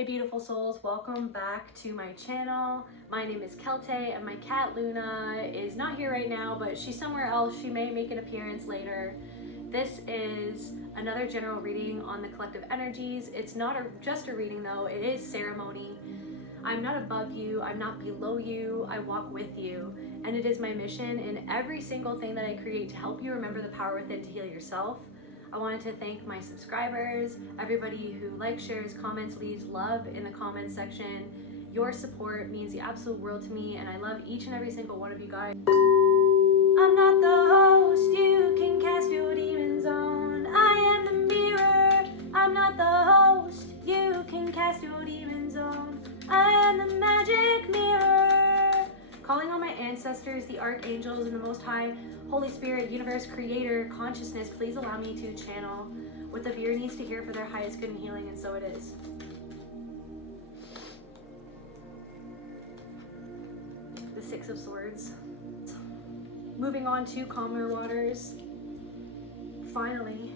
Hey beautiful souls, welcome back to my channel. My name is Kelte and my cat Luna is not here right now, but she's somewhere else. She may make an appearance later. This is another general reading on the collective energies. It's not just a reading though, it is ceremony. I'm not above you, I'm not below you, I walk with you. And it is my mission in every single thing that I create to help you remember the power within to heal yourself. I wanted to thank my subscribers, everybody who likes, shares, comments, leaves love in the comments section. Your support means the absolute world to me, and I love each and every single one of you guys. I'm not the host you can cast your demons on. I am the mirror. I'm not the host you can cast your demons on. I am the magic mirror. Calling on my ancestors, the archangels, and the Most High, Holy Spirit, Universe, Creator, Consciousness, please allow me to channel what the viewer needs to hear for their highest good and healing, and so it is. The Six of Swords. Moving on to calmer waters. Finally.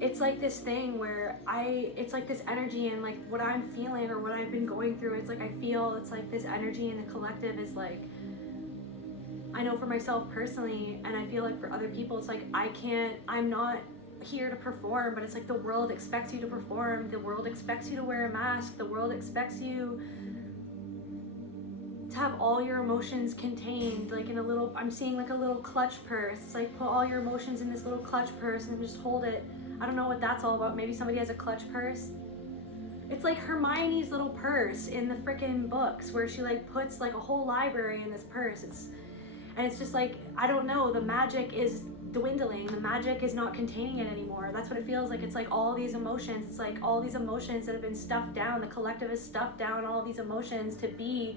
It's like this thing where it's like this energy and like what I'm feeling or what I've been going through. It's like I feel it's like this energy in the collective is like, I know for myself personally, and I feel like for other people, it's like I'm not here to perform, but it's like the world expects you to perform. The world expects you to wear a mask. The world expects you to have all your emotions contained, like in a little, I'm seeing like a little clutch purse. It's like put all your emotions in this little clutch purse and just hold it. I don't know what that's all about. Maybe somebody has a clutch purse. It's like Hermione's little purse in the freaking books where she like puts like a whole library in this purse. And it's just like, I don't know, the magic is dwindling. The magic is not containing it anymore. That's what it feels like. It's like all these emotions. It's like all these emotions that have been stuffed down. The collective has stuffed down all these emotions to be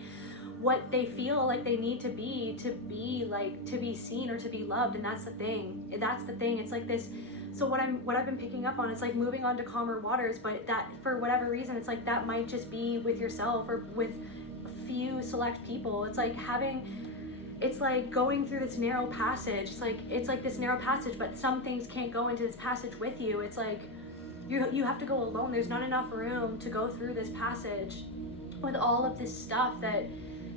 what they feel like they need to be like, to be seen or to be loved. And that's the thing. That's the thing. It's like this. So what I've been picking up on, it's like moving on to calmer waters, but that for whatever reason, it's like that might just be with yourself or with a few select people. It's like going through this narrow passage. It's like this narrow passage, but some things can't go into this passage with you. It's like you have to go alone. There's not enough room to go through this passage with all of this stuff that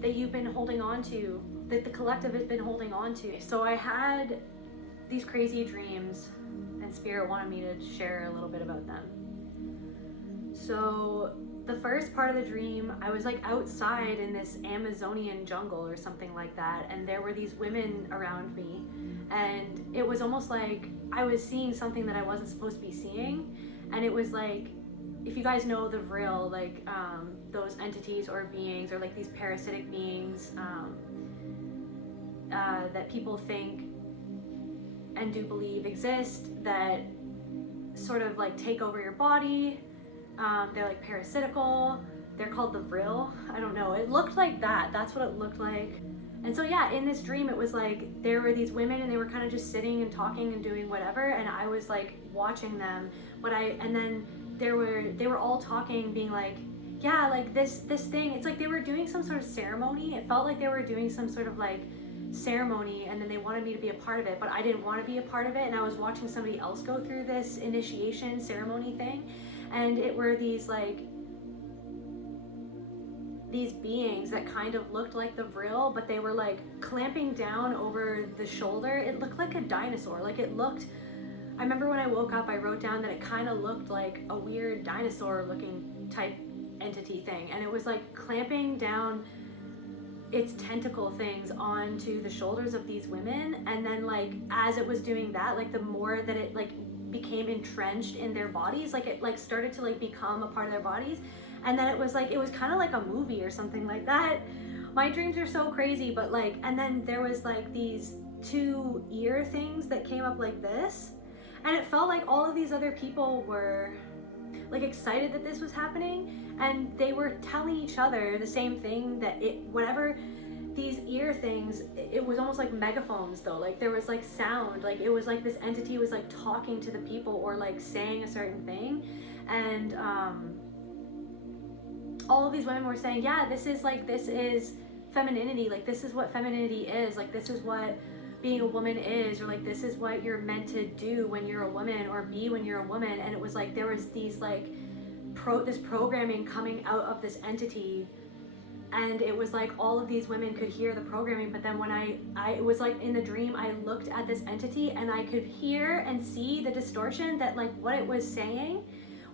you've been holding on to, that the collective has been holding on to. So I had these crazy dreams, and Spirit wanted me to share a little bit about them. So the first part of the dream, I was like outside in this Amazonian jungle or something like that, and there were these women around me, and it was almost like I was seeing something that I wasn't supposed to be seeing. And it was like, if you guys know the Vril, like those entities or beings or like these parasitic beings that people think and do believe exist, that sort of like take over your body. They're like parasitical. They're called the Vril. I don't know. It looked like that. That's what it looked like. And so yeah, in this dream, it was like there were these women and they were kind of just sitting and talking and doing whatever, and I was like watching them. And then they were all talking, being like, yeah, like this thing. It's like they were doing some sort of ceremony. It felt like they were doing some sort of like ceremony, and then they wanted me to be a part of it, but I didn't want to be a part of it. And I was watching somebody else go through this initiation ceremony thing. And it were these beings that kind of looked like the Vril, but they were like clamping down over the shoulder. It looked like a dinosaur. Like I remember when I woke up, I wrote down that it kind of looked like a weird dinosaur looking type entity thing. And it was like clamping down its tentacle things onto the shoulders of these women. And then like, as it was doing that, like the more that it like became entrenched in their bodies, like it like started to like become a part of their bodies. And then it was kind of like a movie or something like that. My dreams are so crazy, but like, and then there was like these two ear things that came up like this, and it felt like all of these other people were like excited that this was happening, and they were telling each other the same thing, that whatever these ear things, it was almost like megaphones though. Like there was like sound, like it was like this entity was like talking to the people or like saying a certain thing. And all of these women were saying, yeah, this is femininity, like this is what femininity is, like this is what being a woman is, or like this is what you're meant to do when you're a woman, or be when you're a woman. And it was like there was these like this programming coming out of this entity, and it was like all of these women could hear the programming, but then when I it was like in the dream, I looked at this entity and I could hear and see the distortion, that like what it was saying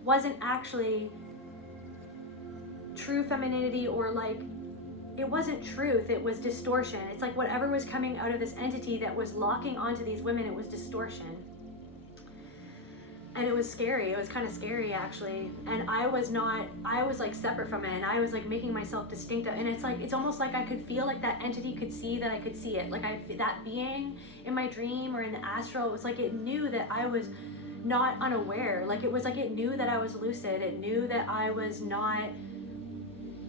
wasn't actually true femininity, or like it wasn't truth, it was distortion. It's like whatever was coming out of this entity that was locking onto these women, it was distortion. And it was scary. It was kind of scary, actually. And I was like separate from it, and I was like making myself distinct. And it's like, it's almost like I could feel like that entity could see that I could see it. Like that being in my dream or in the astral, it was like it knew that I was not unaware. Like it was like it knew that I was lucid. It knew that I was not.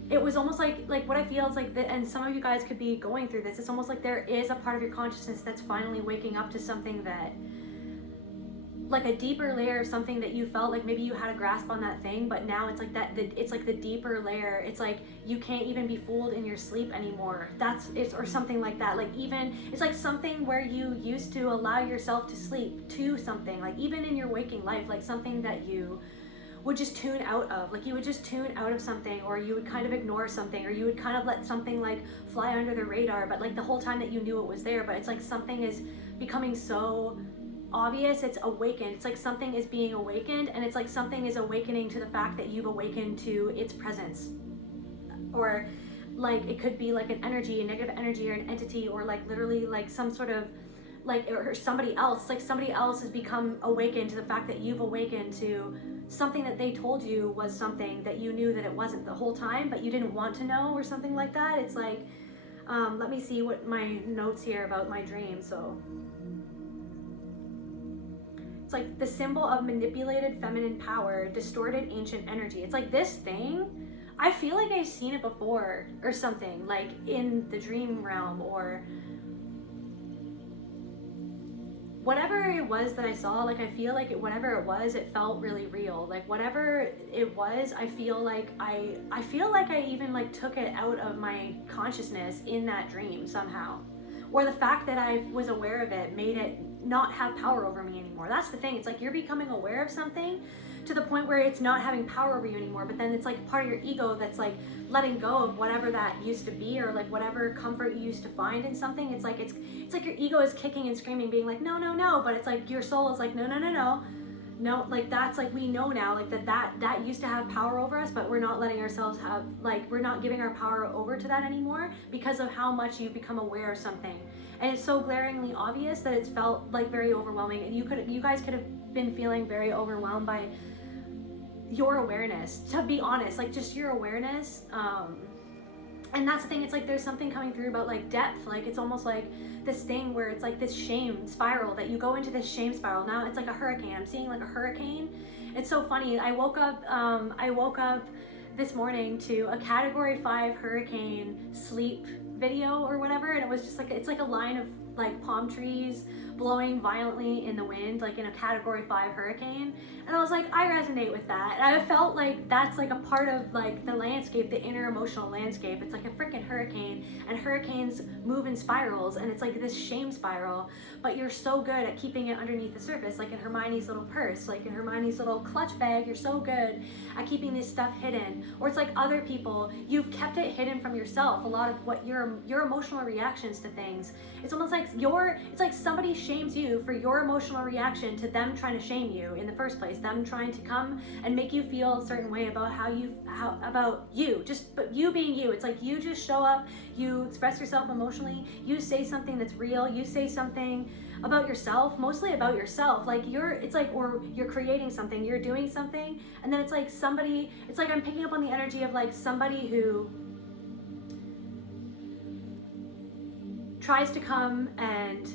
It was almost like what I feel is like that, and some of you guys could be going through this. It's almost like there is a part of your consciousness that's finally waking up to something that, like a deeper layer, something that you felt like maybe you had a grasp on that thing, but now it's like that, it's like the deeper layer. It's like you can't even be fooled in your sleep anymore. Or something like that. Like even, it's like something where you used to allow yourself to sleep to something, like even in your waking life, like something that you would just tune out of. Like you would just tune out of something, or you would kind of ignore something, or you would kind of let something like fly under the radar, but like the whole time that you knew it was there, but it's like something is becoming so obvious, it's awakened. It's like something is being awakened, and it's like something is awakening to the fact that you've awakened to its presence. Or like it could be like an energy, a negative energy, or an entity, or like literally like some sort of like, or somebody else, like somebody else has become awakened to the fact that you've awakened to something that they told you was something that you knew that it wasn't the whole time, but you didn't want to know, or something like that. It's like, let me see what my notes here about my dream. So it's like the symbol of manipulated feminine power, distorted ancient energy. It's like this thing, I feel like I've seen it before or something, like in the dream realm, or whatever it was that I saw. Like I feel like whatever it was, it felt really real. Like whatever it was, I feel like I even like took it out of my consciousness in that dream somehow. Or the fact that I was aware of it made it not have power over me anymore. That's the thing. It's like you're becoming aware of something to the point where it's not having power over you anymore, but then it's like part of your ego that's like letting go of whatever that used to be, or like whatever comfort you used to find in something. It's like your ego is kicking and screaming, being like, no, no, no, but it's like your soul is like, no, no, no, no. No, like that's like, we know now, like that used to have power over us, but we're not letting ourselves have, like, we're not giving our power over to that anymore because of how much you become aware of something. And it's so glaringly obvious that it's felt like very overwhelming. And you guys could have been feeling very overwhelmed by your awareness, to be honest, like just your awareness. And that's the thing, it's like there's something coming through about like depth. Like it's almost like this thing where it's like this shame spiral, that you go into this shame spiral. Now it's like a hurricane. I'm seeing like a hurricane. It's so funny. I woke up this morning to a Category 5 hurricane sleep video or whatever, and it was just like, it's like a line of like palm trees blowing violently in the wind, like in a Category 5 hurricane. And I was like, I resonate with that. And I felt like that's like a part of like the landscape, the inner emotional landscape. It's like a freaking hurricane, and hurricanes move in spirals, and it's like this shame spiral, but you're so good at keeping it underneath the surface, like in Hermione's little purse, like in Hermione's little clutch bag. You're so good at keeping this stuff hidden. Or it's like other people, you've kept it hidden from yourself, a lot of what your emotional reactions to things. It's almost like it's like somebody shames you for your emotional reaction to them trying to shame you in the first place, them trying to come and make you feel a certain way about about you, but you being you. It's like you just show up, you express yourself emotionally, you say something that's real, you say something about yourself, mostly about yourself, like or you're creating something, you're doing something, and then it's like I'm picking up on the energy of like somebody who tries to come and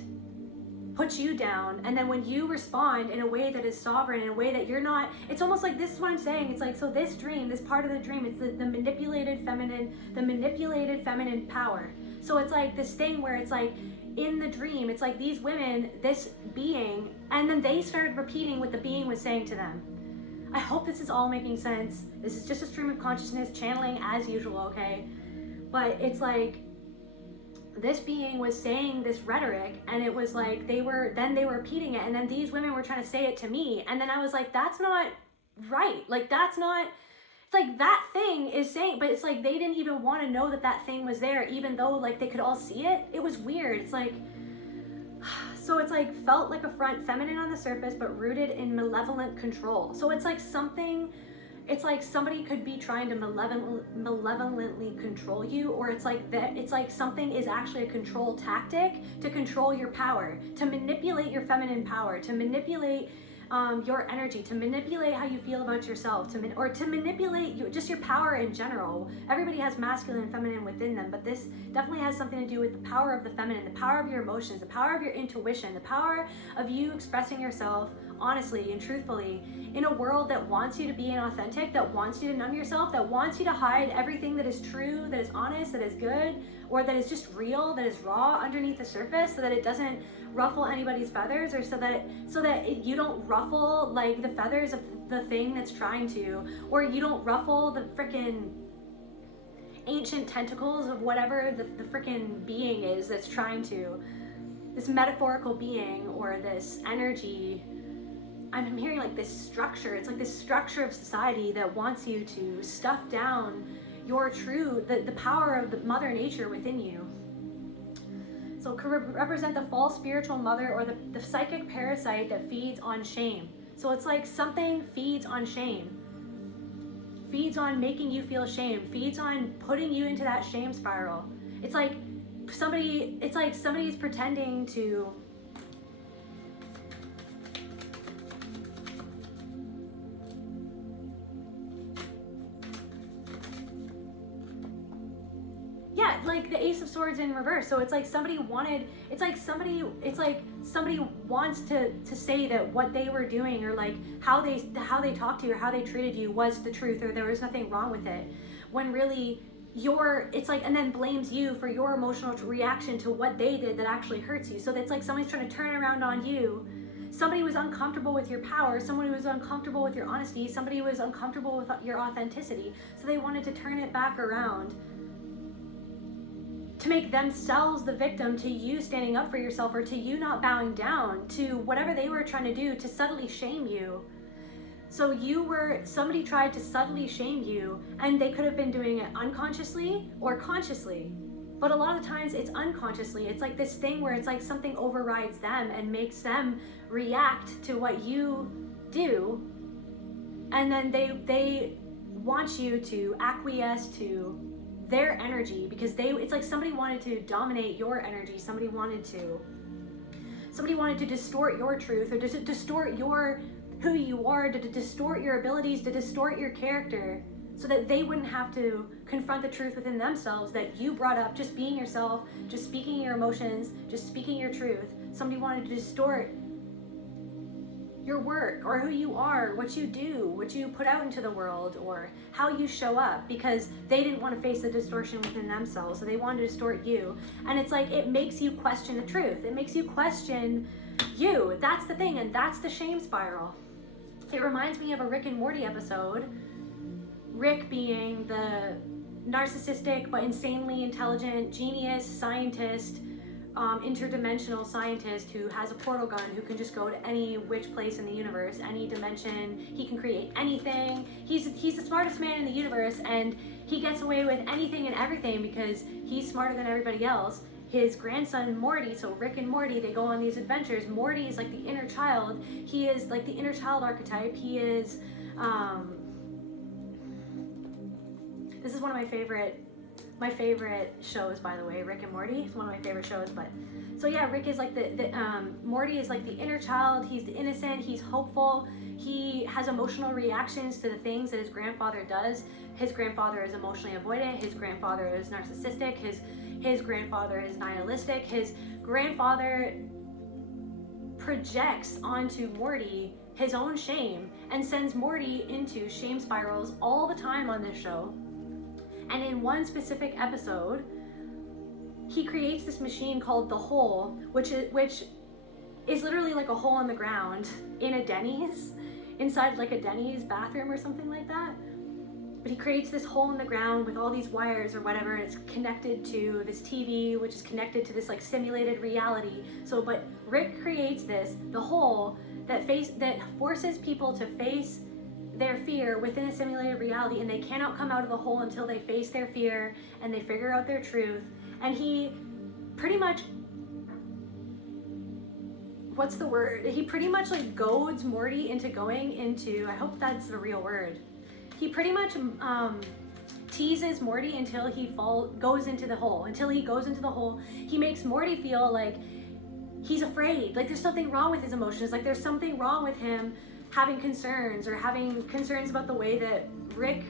put you down, and then when you respond in a way that is sovereign, in a way that you're not, it's almost like, this is what I'm saying, it's like, so this dream, this part of the dream, it's the manipulated feminine power. So it's like this thing where it's like, in the dream, it's like these women, this being, and then they started repeating what the being was saying to them. I hope this is all making sense. This is just a stream of consciousness, channeling as usual, okay? But it's like, this being was saying this rhetoric, and it was like they were repeating it, and then these women were trying to say it to me, and then I was like, that's not right, like that's not It's like that thing is saying, but it's like they didn't even want to know that that thing was there, even though like they could all see it. It was weird. It's like, so it's like felt like a front, feminine on the surface, but rooted in malevolent control. So it's like something, it's like somebody could be trying to malevolently control you, or it's like that, it's like something is actually a control tactic to control your power, to manipulate your feminine power, to manipulate your energy, to manipulate how you feel about yourself, or to manipulate just your power in general. Everybody has masculine and feminine within them, but this definitely has something to do with the power of the feminine, the power of your emotions, the power of your intuition, the power of you expressing yourself honestly and truthfully in a world that wants you to be inauthentic, that wants you to numb yourself, that wants you to hide everything that is true, that is honest, that is good, or that is just real, that is raw underneath the surface, so that it doesn't ruffle anybody's feathers, or so that you don't ruffle like the feathers of the thing that's trying to, or you don't ruffle the freaking ancient tentacles of whatever the freaking being is that's trying to, this metaphorical being or this energy. I'm hearing like this structure. It's like this structure of society that wants you to stuff down your true, the power of the mother nature within you. So it could represent the false spiritual mother, or the psychic parasite that feeds on shame. So it's like something feeds on shame, feeds on making you feel shame, feeds on putting you into that shame spiral. It's like somebody's pretending to, like the Ace of Swords in reverse. So it's like somebody wants to say that what they were doing, or like how they talked to you, or how they treated you was the truth, or there was nothing wrong with it, when really it's like, and then blames you for your emotional reaction to what they did that actually hurts you. So it's like somebody's trying to turn around on you. Somebody was uncomfortable with your power, somebody was uncomfortable with your honesty, somebody was uncomfortable with your authenticity, so they wanted to turn it back around to make themselves the victim to you standing up for yourself, or to you not bowing down to whatever they were trying to do to subtly shame you. So somebody tried to subtly shame you, and they could have been doing it unconsciously or consciously. But a lot of times it's unconsciously. It's like this thing where it's like something overrides them and makes them react to what you do. And then they want you to acquiesce to their energy, because it's like somebody wanted to dominate your energy. Somebody wanted to distort your truth, or to distort who you are, to distort your abilities, to distort your character, so that they wouldn't have to confront the truth within themselves that you brought up, just being yourself, just speaking your emotions, just speaking your truth. Somebody wanted to distort your work, or who you are, what you do, what you put out into the world, or how you show up, because they didn't want to face the distortion within themselves, so they wanted to distort you. And it's like, it makes you question the truth. It makes you question you. That's the thing, and that's the shame spiral. It reminds me of a Rick and Morty episode. Rick being the narcissistic but insanely intelligent genius scientist, interdimensional scientist who has a portal gun, who can just go to any which place in the universe, any dimension. He can create anything. He's the smartest man in the universe, and he gets away with anything and everything because he's smarter than everybody else. His grandson Morty, so Rick and Morty, they go on these adventures. Morty is like the inner child. He is like the inner child archetype. He is this is one of my favorite shows, by the way. Rick and Morty is one of my favorite shows. But so yeah, Rick is like Morty is like the inner child. He's the innocent. He's hopeful. He has emotional reactions to the things that his grandfather does. His grandfather is emotionally avoidant. His grandfather is narcissistic. His grandfather is nihilistic. His grandfather projects onto Morty his own shame and sends Morty into shame spirals all the time on this show. And in one specific episode, he creates this machine called the Hole, which is literally like a hole in the ground in a Denny's, inside like a Denny's bathroom or something like that. But he creates this hole in the ground with all these wires or whatever, and it's connected to this TV, which is connected to this like simulated reality. So, but Rick creates the hole that forces people to face their fear within a simulated reality, and they cannot come out of the hole until they face their fear and they figure out their truth. And he pretty much, what's the word? He pretty much like goads Morty into going into, I hope that's the real word. He pretty much teases Morty until he goes into the hole. Until he goes into the hole, he makes Morty feel like he's afraid. Like there's something wrong with his emotions. Like there's something wrong with him having concerns, or having concerns about the way that Rick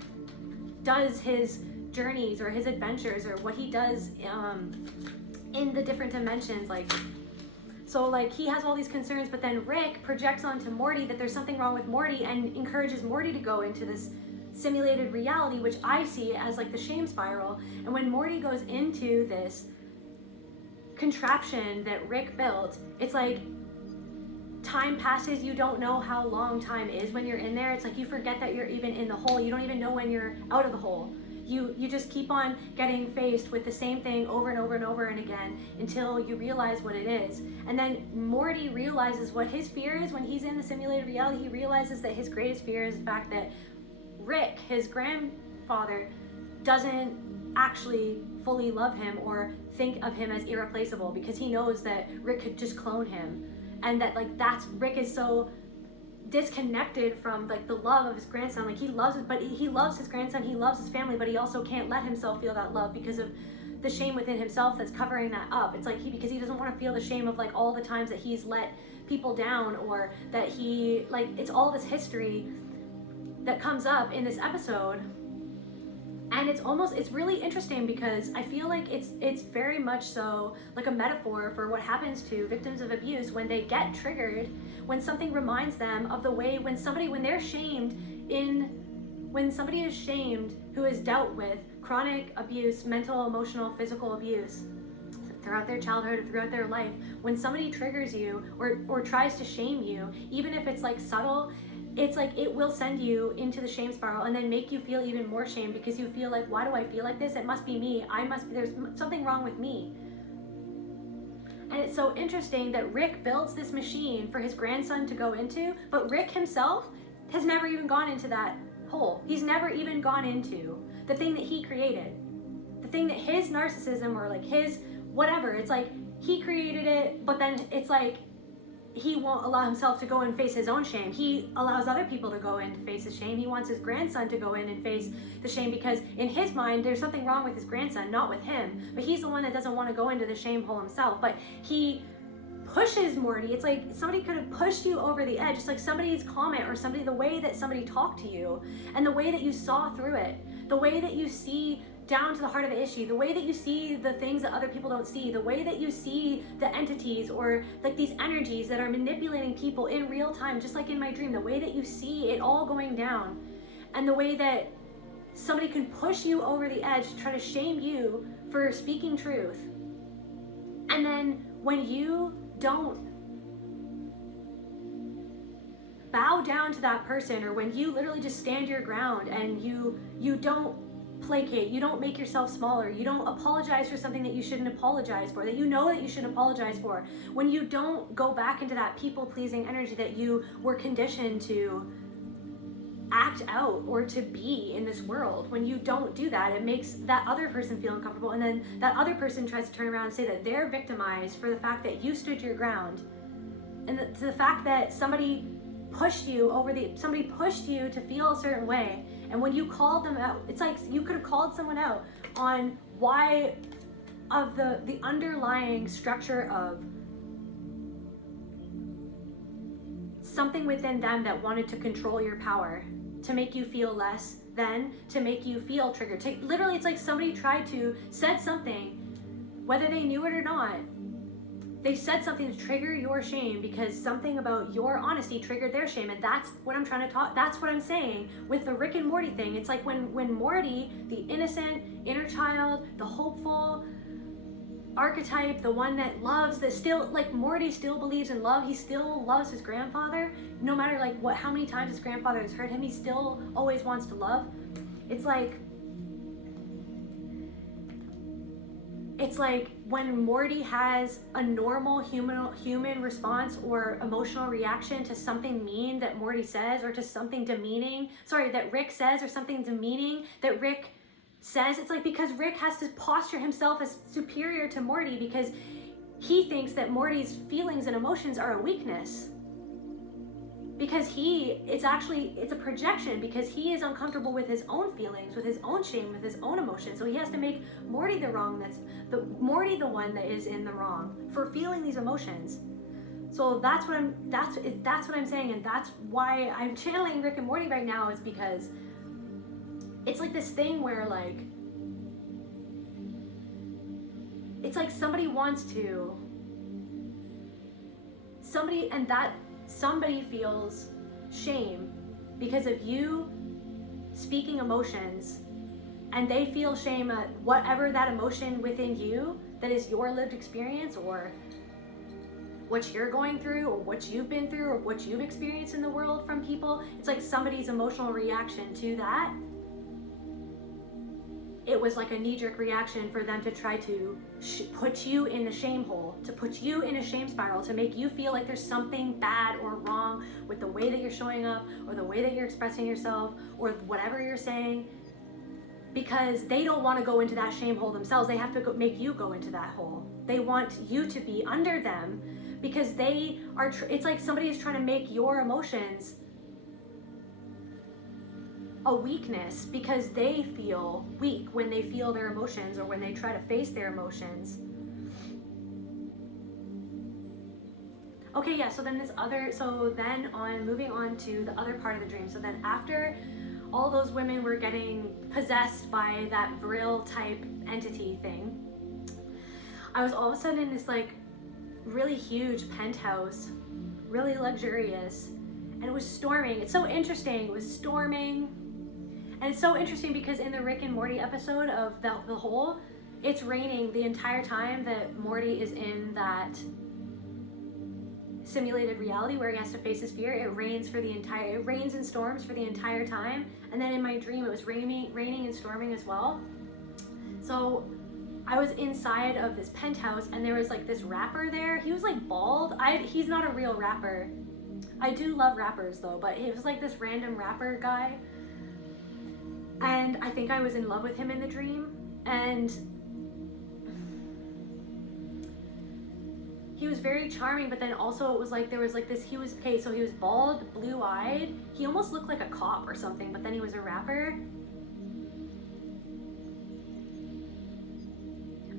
does his journeys or his adventures, or what he does in the different dimensions. Like, so like he has all these concerns, but then Rick projects onto Morty that there's something wrong with Morty and encourages Morty to go into this simulated reality, which I see as like the shame spiral. And when Morty goes into this contraption that Rick built, it's like time passes. You don't know how long time is when you're in there. It's like you forget that you're even in the hole. You don't even know when you're out of the hole. You just keep on getting faced with the same thing over and over and over and again until you realize what it is. And then Morty realizes what his fear is when he's in the simulated reality. He realizes that his greatest fear is the fact that Rick, his grandfather, doesn't actually fully love him or think of him as irreplaceable, because he knows that Rick could just clone him. And that like Rick is so disconnected from like the love of his grandson. Like he loves it, but he loves his grandson, he loves his family, but he also can't let himself feel that love because of the shame within himself that's covering that up. It's like because he doesn't want to feel the shame of like all the times that he's let people down, or that he like, it's all this history that comes up in this episode. And it's really interesting because I feel like it's very much so like a metaphor for what happens to victims of abuse when they get triggered, when something reminds them of the way when somebody is shamed who has dealt with chronic abuse, mental, emotional, physical abuse throughout their childhood, throughout their life, when somebody triggers you or tries to shame you, even if it's like subtle, it's like it will send you into the shame spiral and then make you feel even more shame, because you feel like, why do I feel like this? It must be me. There's something wrong with me. And it's so interesting that Rick builds this machine for his grandson to go into, but Rick himself has never even gone into that hole. He's never even gone into the thing that he created. The thing that his narcissism, or like his whatever, it's like he created it, but then it's like he won't allow himself to go and face his own shame. He allows other people to go in to face his shame. He wants his grandson to go in and face the shame, because in his mind there's something wrong with his grandson, not with him. But he's the one that doesn't want to go into the shame hole himself. But he pushes Morty. It's like somebody could have pushed you over the edge. It's like somebody's comment, or the way that somebody talked to you, and the way that you saw through it, the way that you see down to the heart of the issue, the way that you see the things that other people don't see, the way that you see the entities or like these energies that are manipulating people in real time, just like in my dream, the way that you see it all going down, and the way that somebody can push you over the edge to try to shame you for speaking truth. And then when you don't bow down to that person, or when you literally just stand your ground and you don't placate, you don't make yourself smaller, you don't apologize for something that you shouldn't apologize for, that you know that you shouldn't apologize for, when you don't go back into that people-pleasing energy that you were conditioned to act out or to be in this world, when you don't do that, it makes that other person feel uncomfortable, and then that other person tries to turn around and say that they're victimized for the fact that you stood your ground, and the fact that somebody pushed you to feel a certain way. And when you called them out, it's like you could have called someone out on why, of the underlying structure of something within them that wanted to control your power, to make you feel less than, to make you feel triggered. Literally, it's like somebody said something, whether they knew it or not, they said something to trigger your shame because something about your honesty triggered their shame. And that's what I'm trying to talk, that's what I'm saying with the Rick and Morty thing. It's like when Morty, the innocent inner child, the hopeful archetype, the one that loves, that still, like Morty still believes in love, he still loves his grandfather, no matter like how many times his grandfather has hurt him, he still always wants to love. It's like, it's like when Morty has a normal human response or emotional reaction to something mean that Morty says, or to something demeaning, that Rick says, or something demeaning that Rick says, it's like because Rick has to posture himself as superior to Morty because he thinks that Morty's feelings and emotions are a weakness. Because it's a projection, because he is uncomfortable with his own feelings, with his own shame, with his own emotions. So he has to make Morty the one that is in the wrong for feeling these emotions. So that's what I'm saying, and that's why I'm channeling Rick and Morty right now, is because it's like this thing where like it's like somebody feels shame because of you speaking emotions, and they feel shame at whatever that emotion within you that is your lived experience, or what you're going through, or what you've been through, or what you've experienced in the world from people. It's like somebody's emotional reaction to that. It was like a knee-jerk reaction for them to try to put you in the shame hole, to put you in a shame spiral, to make you feel like there's something bad or wrong with the way that you're showing up, or the way that you're expressing yourself, or whatever you're saying, because they don't want to go into that shame hole themselves. They have to make you go into that hole. They want you to be under them because it's like somebody is trying to make your emotions a weakness because they feel weak when they feel their emotions, or when they try to face their emotions. Okay, yeah, moving on to the other part of the dream. So then after all those women were getting possessed by that Vril type entity thing, I was all of a sudden in this like really huge penthouse, really luxurious, and it was storming. It's so interesting. It was storming. And it's so interesting because in the Rick and Morty episode of the Hole, it's raining the entire time that Morty is in that simulated reality where he has to face his fear. It rains and storms for the entire time. And then in my dream, it was raining and storming as well. So I was inside of this penthouse, and there was like this rapper there. He was like bald. He's not a real rapper. I do love rappers though, but it was like this random rapper guy. And I think I was in love with him in the dream, and he was very charming, but then also it was like there was like this, he was bald, blue-eyed, he almost looked like a cop or something, but then he was a rapper.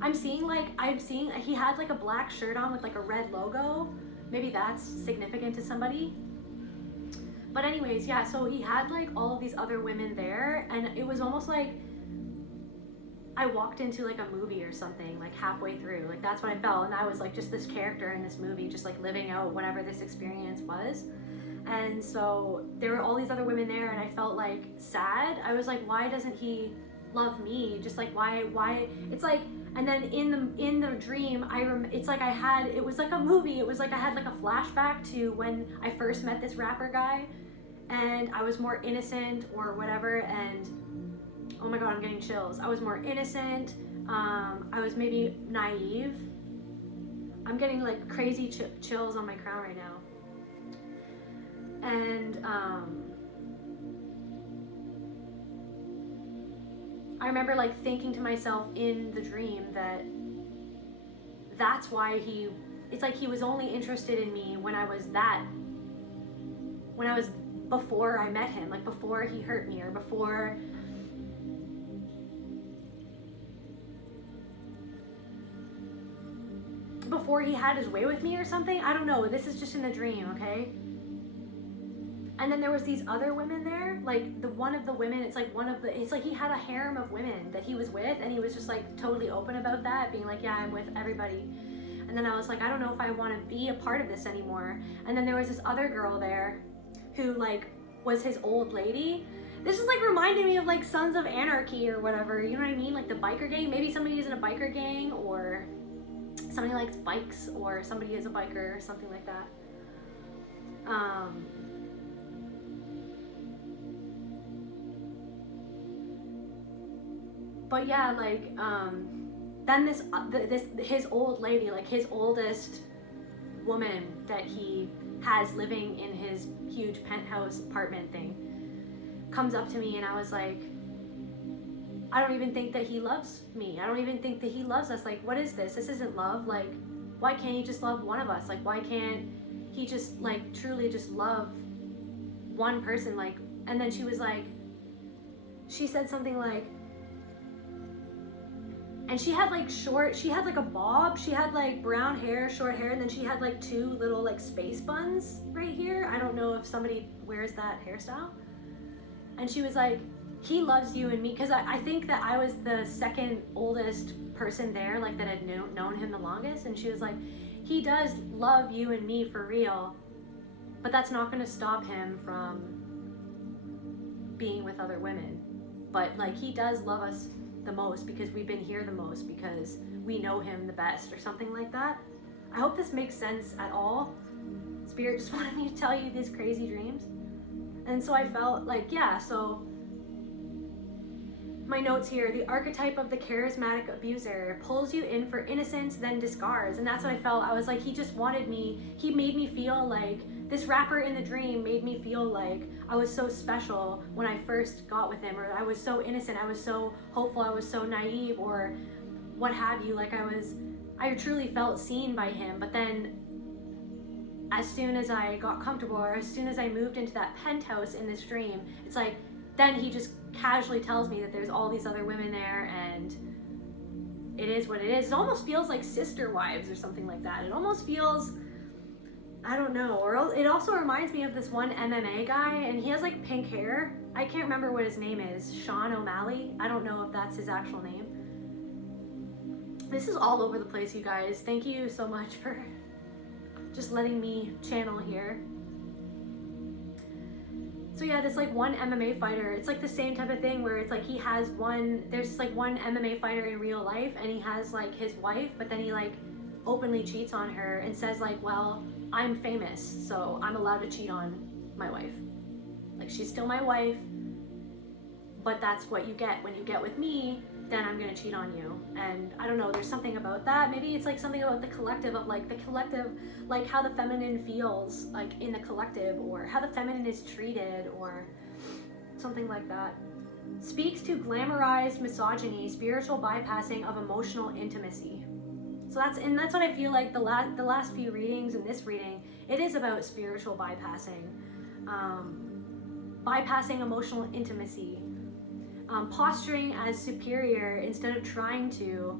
I'm seeing he had like a black shirt on with like a red logo. Maybe that's significant to somebody. But anyways, yeah, so he had like all of these other women there, and it was almost like I walked into like a movie or something, like halfway through. Like that's what I felt, and I was like just this character in this movie, just like living out whatever this experience was. And so there were all these other women there, and I felt like sad. I was like, why doesn't he love me? Just like why? It's like, and then in the dream, it's like it was like a movie. It was like I had like a flashback to when I first met this rapper guy, and I was more innocent or whatever, and oh my god, I'm getting chills. I was more innocent. I was maybe naive. I'm getting like crazy chills on my crown right now. And I remember like thinking to myself in the dream that that's why it's like he was only interested in me when I was before I met him, like before he hurt me, or before he had his way with me or something. I don't know, this is just in the dream, okay? And then there was these other women there, like one of the women, it's like he had a harem of women that he was with, and he was just like totally open about that, being like, yeah, I'm with everybody. And then I was like, I don't know if I want to be a part of this anymore. And then there was this other girl there who like was his old lady. This is like reminding me of like Sons of Anarchy or whatever, you know what I mean? Like the biker gang, maybe somebody is in a biker gang, or somebody likes bikes, or somebody is a biker or something like that. But yeah, like, then his old lady, like his oldest woman that he has living in his huge penthouse apartment thing, comes up to me, and I was like, I don't even think that he loves me. I don't even think that he loves us. Like, what is this? This isn't love. Like, why can't he just love one of us? Like, why can't he just like truly just love one person? Like, and then she was like, she said something like, and she had like she had like a bob, she had like brown hair, short hair, and then she had like 2 little like space buns right here. I don't know if somebody wears that hairstyle. And she was like, he loves you and me, because I think that I was the second oldest person there, like that had known him the longest. And she was like, he does love you and me for real, but that's not going to stop him from being with other women. But like, he does love us the most because we've been here the most, because we know him the best, or something like that. I hope this makes sense at all. Spirit just wanted me to tell you these crazy dreams. And so I felt like, yeah, so my notes here, the archetype of the charismatic abuser pulls you in for innocence, then discards. And that's what I felt. I was like, he just wanted me. He made me feel like, this rapper in the dream made me feel like I was so special when I first got with him, or I was so innocent, I was so hopeful, I was so naive, or what have you. Like, I truly felt seen by him. But then as soon as I got comfortable, or as soon as I moved into that penthouse in this dream, it's like, then he just casually tells me that there's all these other women there, and it is what it is. It almost feels like sister wives or something like that. It almost feels, I don't know. Or it also reminds me of this one MMA guy, and he has like pink hair. I can't remember what his name is. Sean O'Malley. I don't know if that's his actual name. This is all over the place, you guys. Thank you so much for just letting me channel here. So yeah, this like one MMA fighter, it's like the same type of thing where it's like there's like one MMA fighter in real life, and he has like his wife, but then he like openly cheats on her and says like, well, I'm famous, so I'm allowed to cheat on my wife. Like, she's still my wife, but that's what you get. When you get with me, then I'm gonna cheat on you. And I don't know, there's something about that. Maybe it's like something about the collective, of like the collective, like how the feminine feels like in the collective, or how the feminine is treated, or something like that. Speaks to glamorized misogyny, spiritual bypassing of emotional intimacy. So that's what I feel like the last few readings and this reading, it is about spiritual bypassing, bypassing emotional intimacy, posturing as superior instead of trying to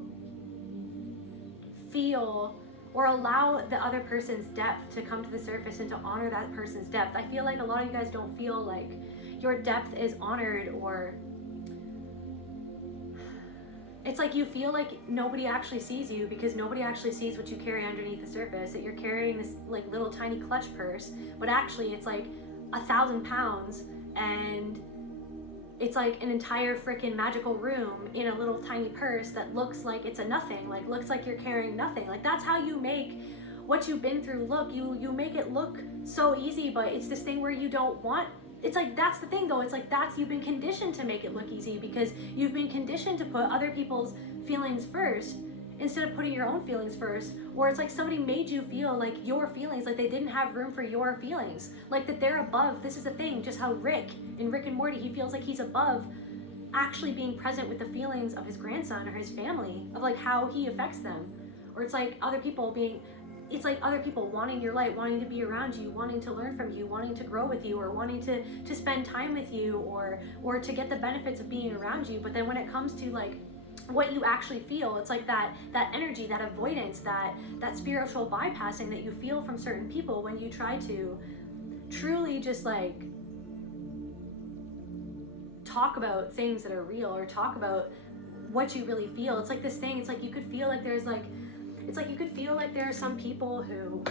feel or allow the other person's depth to come to the surface and to honor that person's depth. I feel like a lot of you guys don't feel like your depth is honored, or it's like you feel like nobody actually sees you because nobody actually sees what you carry underneath the surface, that you're carrying this like little tiny clutch purse, but actually it's like 1,000 pounds, and it's like an entire freaking magical room in a little tiny purse that looks like it's a nothing, like looks like you're carrying nothing. Like, that's how you make what you've been through look. You make it look so easy, but it's this thing where you don't want. It's like, that's the thing though, it's like you've been conditioned to make it look easy because you've been conditioned to put other people's feelings first instead of putting your own feelings first. Or it's like somebody made you feel like your feelings, like they didn't have room for your feelings, like that they're above. This is the thing, just how Rick and Morty, he feels like he's above actually being present with the feelings of his grandson or his family, of like how he affects them. Or it's like other people wanting your light, wanting to be around you, wanting to learn from you, wanting to grow with you, or wanting to spend time with you, or to get the benefits of being around you. But then when it comes to like what you actually feel, it's like that energy, that avoidance, that spiritual bypassing that you feel from certain people when you try to truly just like talk about things that are real, or talk about what you really feel. It's like this thing, it's like you could feel like there's like, it's like you could feel like there are some people who,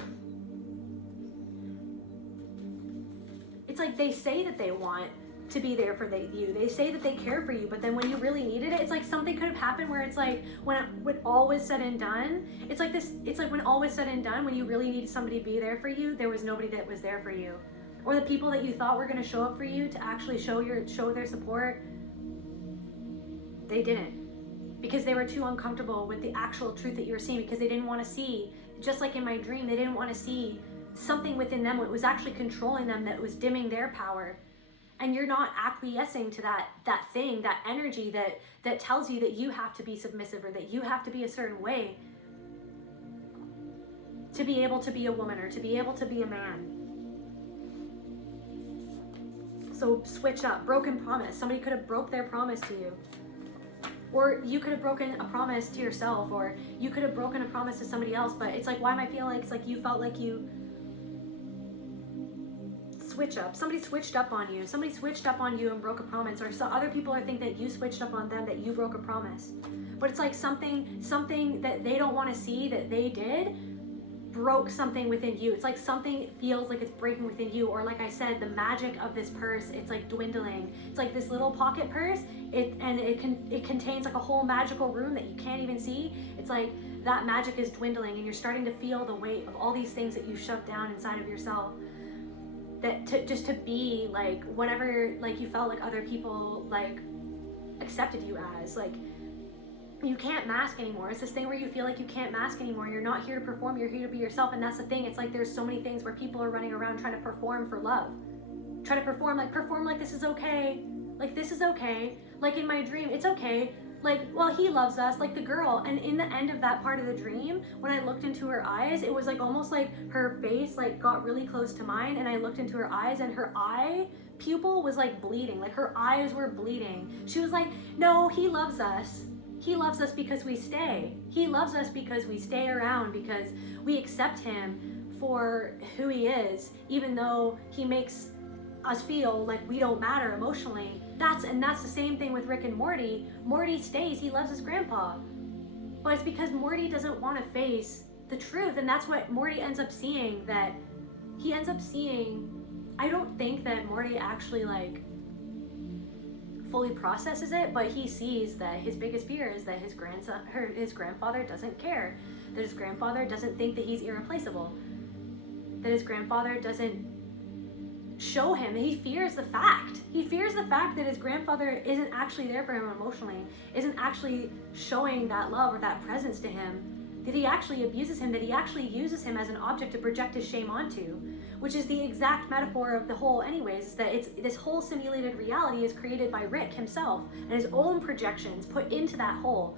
it's like they say that they want to be there for you, they say that they care for you, but then when you really needed it, it's like something could have happened where it's like when all was said and done, it's like when all was said and done, when you really needed somebody to be there for you, there was nobody that was there for you. Or the people that you thought were going to show up for you to actually show their support, they didn't. because they were too uncomfortable with the actual truth that you were seeing, because they didn't want to see, just like in my dream, they didn't want to see something within them that was actually controlling them, that was dimming their power. And you're not acquiescing to that thing, that energy that tells you that you have to be submissive, or that you have to be a certain way to be able to be a woman, or to be able to be a man. So switch up. Broken promise. Somebody could have broke their promise to you. Or you could have broken a promise to yourself, or you could have broken a promise to somebody else. But it's like, why am I feeling like it's like you felt like you switch up. Somebody switched up on you. Somebody switched up on you and broke a promise. Or some other people think that you switched up on them, that you broke a promise. But it's like something that they don't want to see that they did broke something within you. It's like something feels like it's breaking within you. Or like I said, the magic of this purse, it's like dwindling. It's like this little pocket purse, it contains like a whole magical room that you can't even see. It's like that magic is dwindling, and you're starting to feel the weight of all these things that you shoved down inside of yourself, that to be like whatever like you felt like other people like accepted you as. Like, you can't mask anymore. It's this thing where you feel like you can't mask anymore. You're not here to perform, you're here to be yourself. And that's the thing. It's like there's so many things where people are running around trying to perform for love. Try to perform like this is okay. Like, this is okay. Like in my dream, it's okay. Like, well, he loves us, like the girl. And in the end of that part of the dream, when I looked into her eyes, it was like almost like her face like got really close to mine, and I looked into her eyes, and her eye pupil was like bleeding. Like her eyes were bleeding. She was like, no, he loves us. He loves us because we stay. He loves us because we stay around, because we accept him for who he is, even though he makes us feel like we don't matter emotionally. That's the same thing with Rick and Morty. Morty stays, he loves his grandpa. But it's because Morty doesn't want to face the truth, and that's what Morty ends up seeing, that he ends up seeing, I don't think that Morty actually like fully processes it, but he sees that his biggest fear is that his grandfather doesn't care, that his grandfather doesn't think that he's irreplaceable, that his grandfather doesn't show him. He fears the fact that his grandfather isn't actually there for him emotionally, isn't actually showing that love or that presence to him, that he actually abuses him, that he actually uses him as an object to project his shame onto, which is the exact metaphor of the whole anyways, is that it's this whole simulated reality is created by Rick himself and his own projections put into that hole.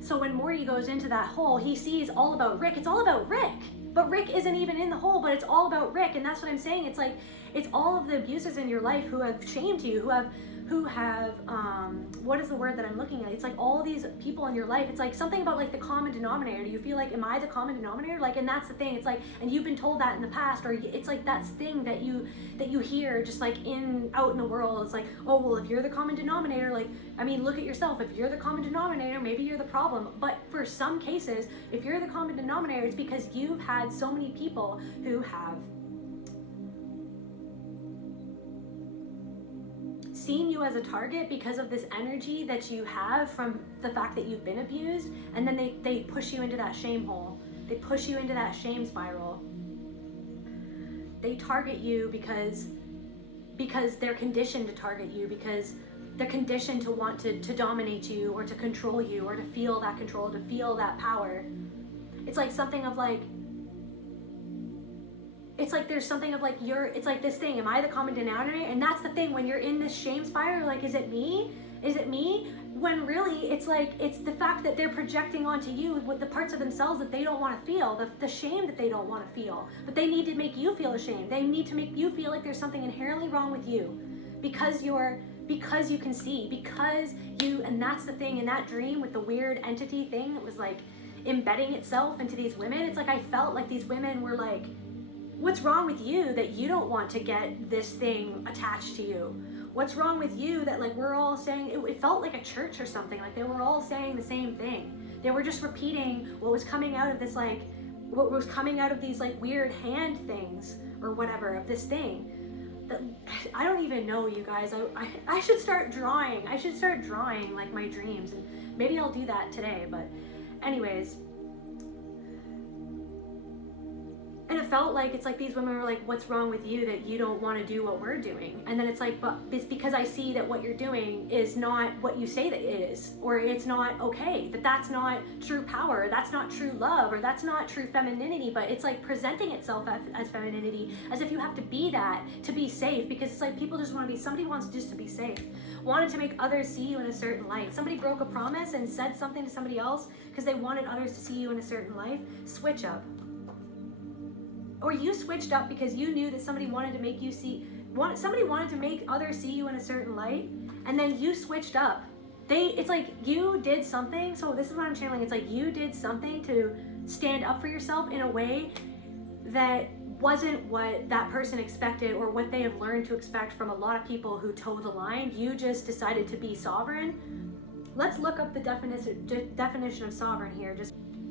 So when Morty goes into that hole, he sees all about Rick. It's all about Rick. But Rick isn't even in the hole, but it's all about Rick. And that's what I'm saying. It's like, it's all of the abusers in your life who have shamed you, who have what is the word that I'm looking at? It's like all these people in your life. It's like something about like the common denominator. Do you feel like, am I the common denominator? Like, and that's the thing. It's like, and you've been told that in the past, or it's like that's thing that you hear just like out in the world. It's like, oh, well, if you're the common denominator, like, I mean, look at yourself. If you're the common denominator, maybe you're the problem. But for some cases, if you're the common denominator, it's because you've had so many people who have seen you as a target because of this energy that you have from the fact that you've been abused, and then they push you into that shame hole. They push you into that shame spiral. They target you because they're conditioned to target you, because they're conditioned to want to dominate you or to control you or to feel that control, to feel that power. It's like something of like, it's like there's something of like it's like this thing, am I the common denominator? And that's the thing, when you're in this shame spiral, like, is it me? Is it me? When really it's like, it's the fact that they're projecting onto you with the parts of themselves that they don't want to feel, the shame that they don't want to feel. But they need to make you feel ashamed. They need to make you feel like there's something inherently wrong with you because you can see, and that's the thing in that dream with the weird entity thing that was like embedding itself into these women. It's like I felt like these women were like, what's wrong with you that you don't want to get this thing attached to you? What's wrong with you that like we're all saying, it felt like a church or something, like they were all saying the same thing. They were just repeating what was coming out of this like, what was coming out of these like weird hand things or whatever of this thing. That, I don't even know, you guys. I should start drawing. I should start drawing like my dreams, and maybe I'll do that today. But anyways, And it felt like, it's like these women were like, what's wrong with you that you don't want to do what we're doing? And then it's like, but it's because I see that what you're doing is not what you say that it is, or it's not okay, that that's not true power, that's not true love, or that's not true femininity. But it's like presenting itself as femininity, as if you have to be that to be safe, because it's like people just want to be, somebody wants just to be safe, wanted to make others see you in a certain light. Somebody broke a promise and said something to somebody else because they wanted others to see you in a certain light. Switch up. Or you switched up because you knew that somebody wanted to make you see, somebody wanted to make others see you in a certain light, and then you switched up. It's like you did something, so this is what I'm channeling, it's like you did something to stand up for yourself in a way that wasn't what that person expected, or what they have learned to expect from a lot of people who toe the line. You just decided to be sovereign. Let's look up the definition of sovereign here.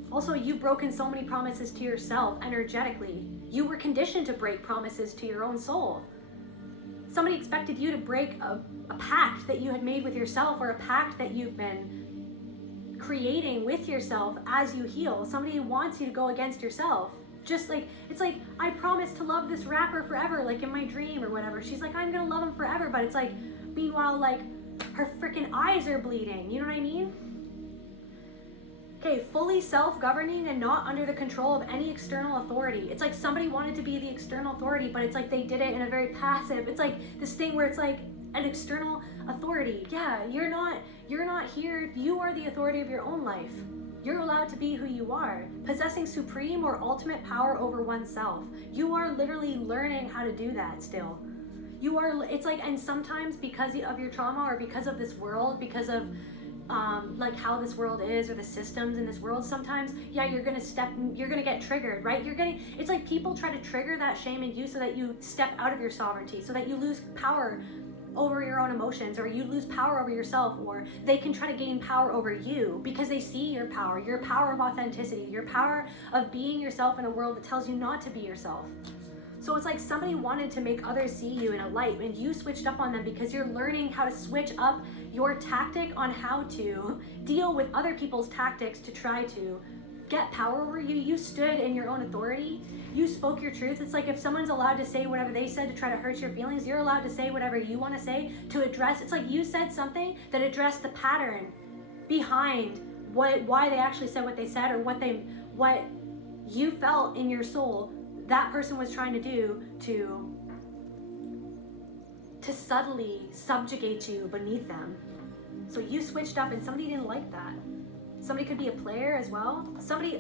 Also, you've broken so many promises to yourself energetically. You were conditioned to break promises to your own soul. Somebody expected you to break a pact that you had made with yourself, or a pact that you've been creating with yourself as you heal. Somebody wants you to go against yourself. Just like, it's like, I promised to love this rapper forever, like in my dream or whatever. She's like, I'm gonna love him forever. But it's like, meanwhile, like, her freaking eyes are bleeding. You know what I mean? Okay, fully self-governing and not under the control of any external authority. It's like somebody wanted to be the external authority, but it's like they did it in a very passive, it's like this thing where it's like an external authority. Yeah, you're not here, you are the authority of your own life. You're allowed to be who you are, possessing supreme or ultimate power over oneself. You are literally learning how to do that still. You are, it's like, and sometimes because of your trauma, or because of this world, because of like how this world is, or the systems in this world, sometimes, yeah, you're gonna get triggered, right? It's like people try to trigger that shame in you so that you step out of your sovereignty, so that you lose power over your own emotions, or you lose power over yourself, or they can try to gain power over you because they see your power of authenticity, your power of being yourself in a world that tells you not to be yourself. So it's like somebody wanted to make others see you in a light, and you switched up on them because you're learning how to switch up your tactic on how to deal with other people's tactics to try to get power over you. You stood in your own authority. You spoke your truth. It's like if someone's allowed to say whatever they said to try to hurt your feelings, you're allowed to say whatever you want to say to address. It's like you said something that addressed the pattern behind why they actually said what they said, or what you felt in your soul that person was trying to do to subtly subjugate you beneath them. So you switched up, and somebody didn't like that. Somebody could be a player as well. Somebody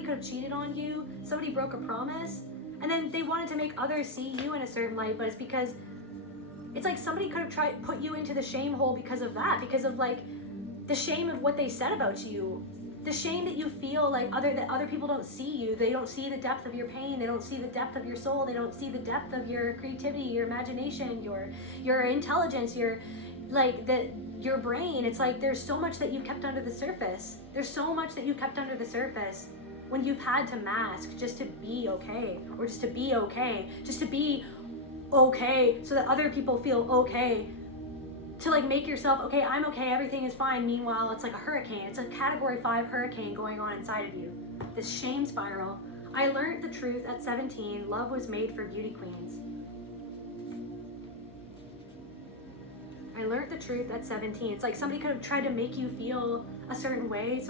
could have cheated on you. Somebody broke a promise, and then they wanted to make others see you in a certain light. But it's because it's like somebody could have put you into the shame hole because of that, because of like the shame of what they said about you. The shame that you feel like that other people don't see you. They don't see the depth of your pain. They don't see the depth of your soul. They don't see the depth of your creativity, your imagination, your intelligence, your brain. It's like there's so much that you've kept under the surface. There's so much that you kept under the surface when you've had to mask just to be okay, or just to be okay, just to be okay so that other people feel okay. To like make yourself, okay, I'm okay, everything is fine. Meanwhile, it's like a hurricane. It's a category 5 hurricane going on inside of you. This shame spiral. I learned the truth at 17. Love was made for beauty queens. I learned the truth at 17. It's like somebody could have tried to make you feel a certain way.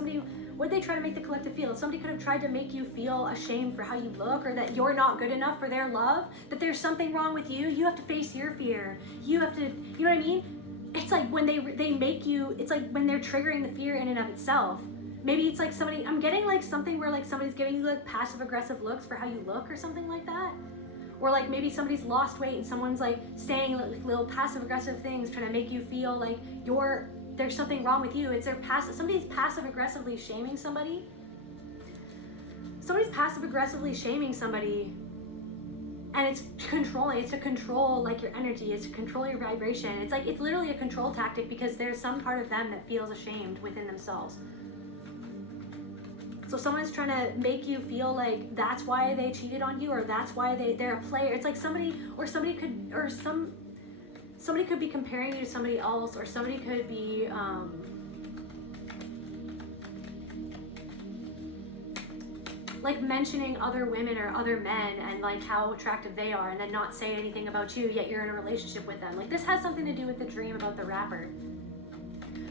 What did they try to make the collective feel? Somebody could have tried to make you feel ashamed for how you look, or that you're not good enough for their love, that there's something wrong with you. You have to face your fear. You have to, you know what I mean? It's like when they make you, it's like when they're triggering the fear in and of itself. Maybe it's like somebody, I'm getting like something where like somebody's giving you like passive aggressive looks for how you look, or something like that. Or like maybe somebody's lost weight and someone's like saying like little passive aggressive things trying to make you feel like there's something wrong with you. It's somebody's passive aggressively shaming somebody. Somebody's passive aggressively shaming somebody, and it's to control like your energy, it's to control your vibration. It's like, it's literally a control tactic because there's some part of them that feels ashamed within themselves. So someone's trying to make you feel like that's why they cheated on you, or that's why they're a player. It's like somebody could be comparing you to somebody else, or somebody could be like mentioning other women or other men and like how attractive they are, and then not say anything about you, yet you're in a relationship with them. Like this has something to do with the dream about the rapper.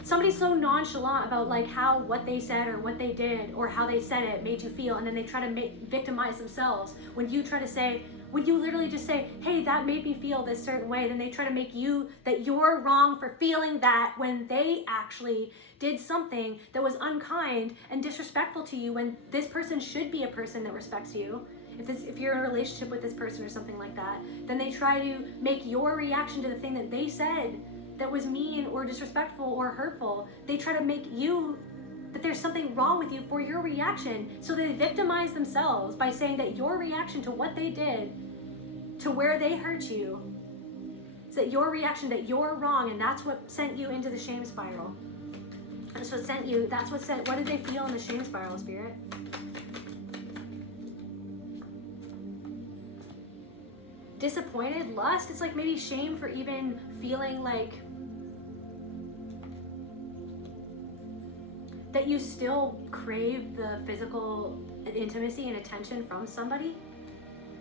Somebody's so nonchalant about like how what they said or what they did or how they said it made you feel, and then they try to victimize themselves when you try to say, when you literally just say, hey, that made me feel this certain way, then they try to make you that you're wrong for feeling that, when they actually did something that was unkind and disrespectful to you, when this person should be a person that respects you. If you're in a relationship with this person or something like that, then they try to make your reaction to the thing that they said that was mean or disrespectful or hurtful, they try to make you that there's something wrong with you for your reaction. So they victimize themselves by saying that your reaction to what they did, to where they hurt you, is that your reaction, that you're wrong, and that's what sent you into the shame spiral. That's what sent you, what did they feel in the shame spiral, Spirit? Disappointed, lust, it's like maybe shame for even feeling like that you still crave the physical intimacy and attention from somebody.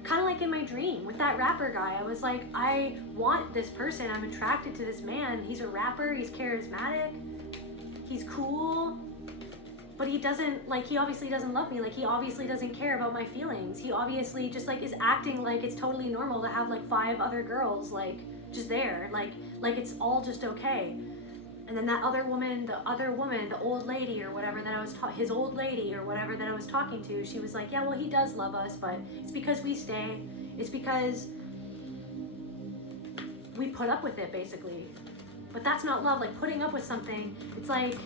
Kind of like in my dream with that rapper guy. I was like, I want this person, I'm attracted to this man. He's a rapper, he's charismatic, he's cool, but he obviously doesn't love me. Like he obviously doesn't care about my feelings. He obviously just like is acting like it's totally normal to have like 5 other girls like just there, like it's all just okay. And then that other woman, the old lady or whatever that I was his old lady or whatever that I was talking to, she was like, yeah, well, he does love us, but it's because we stay. It's because we put up with it, basically. But that's not love. Like putting up with something, it's like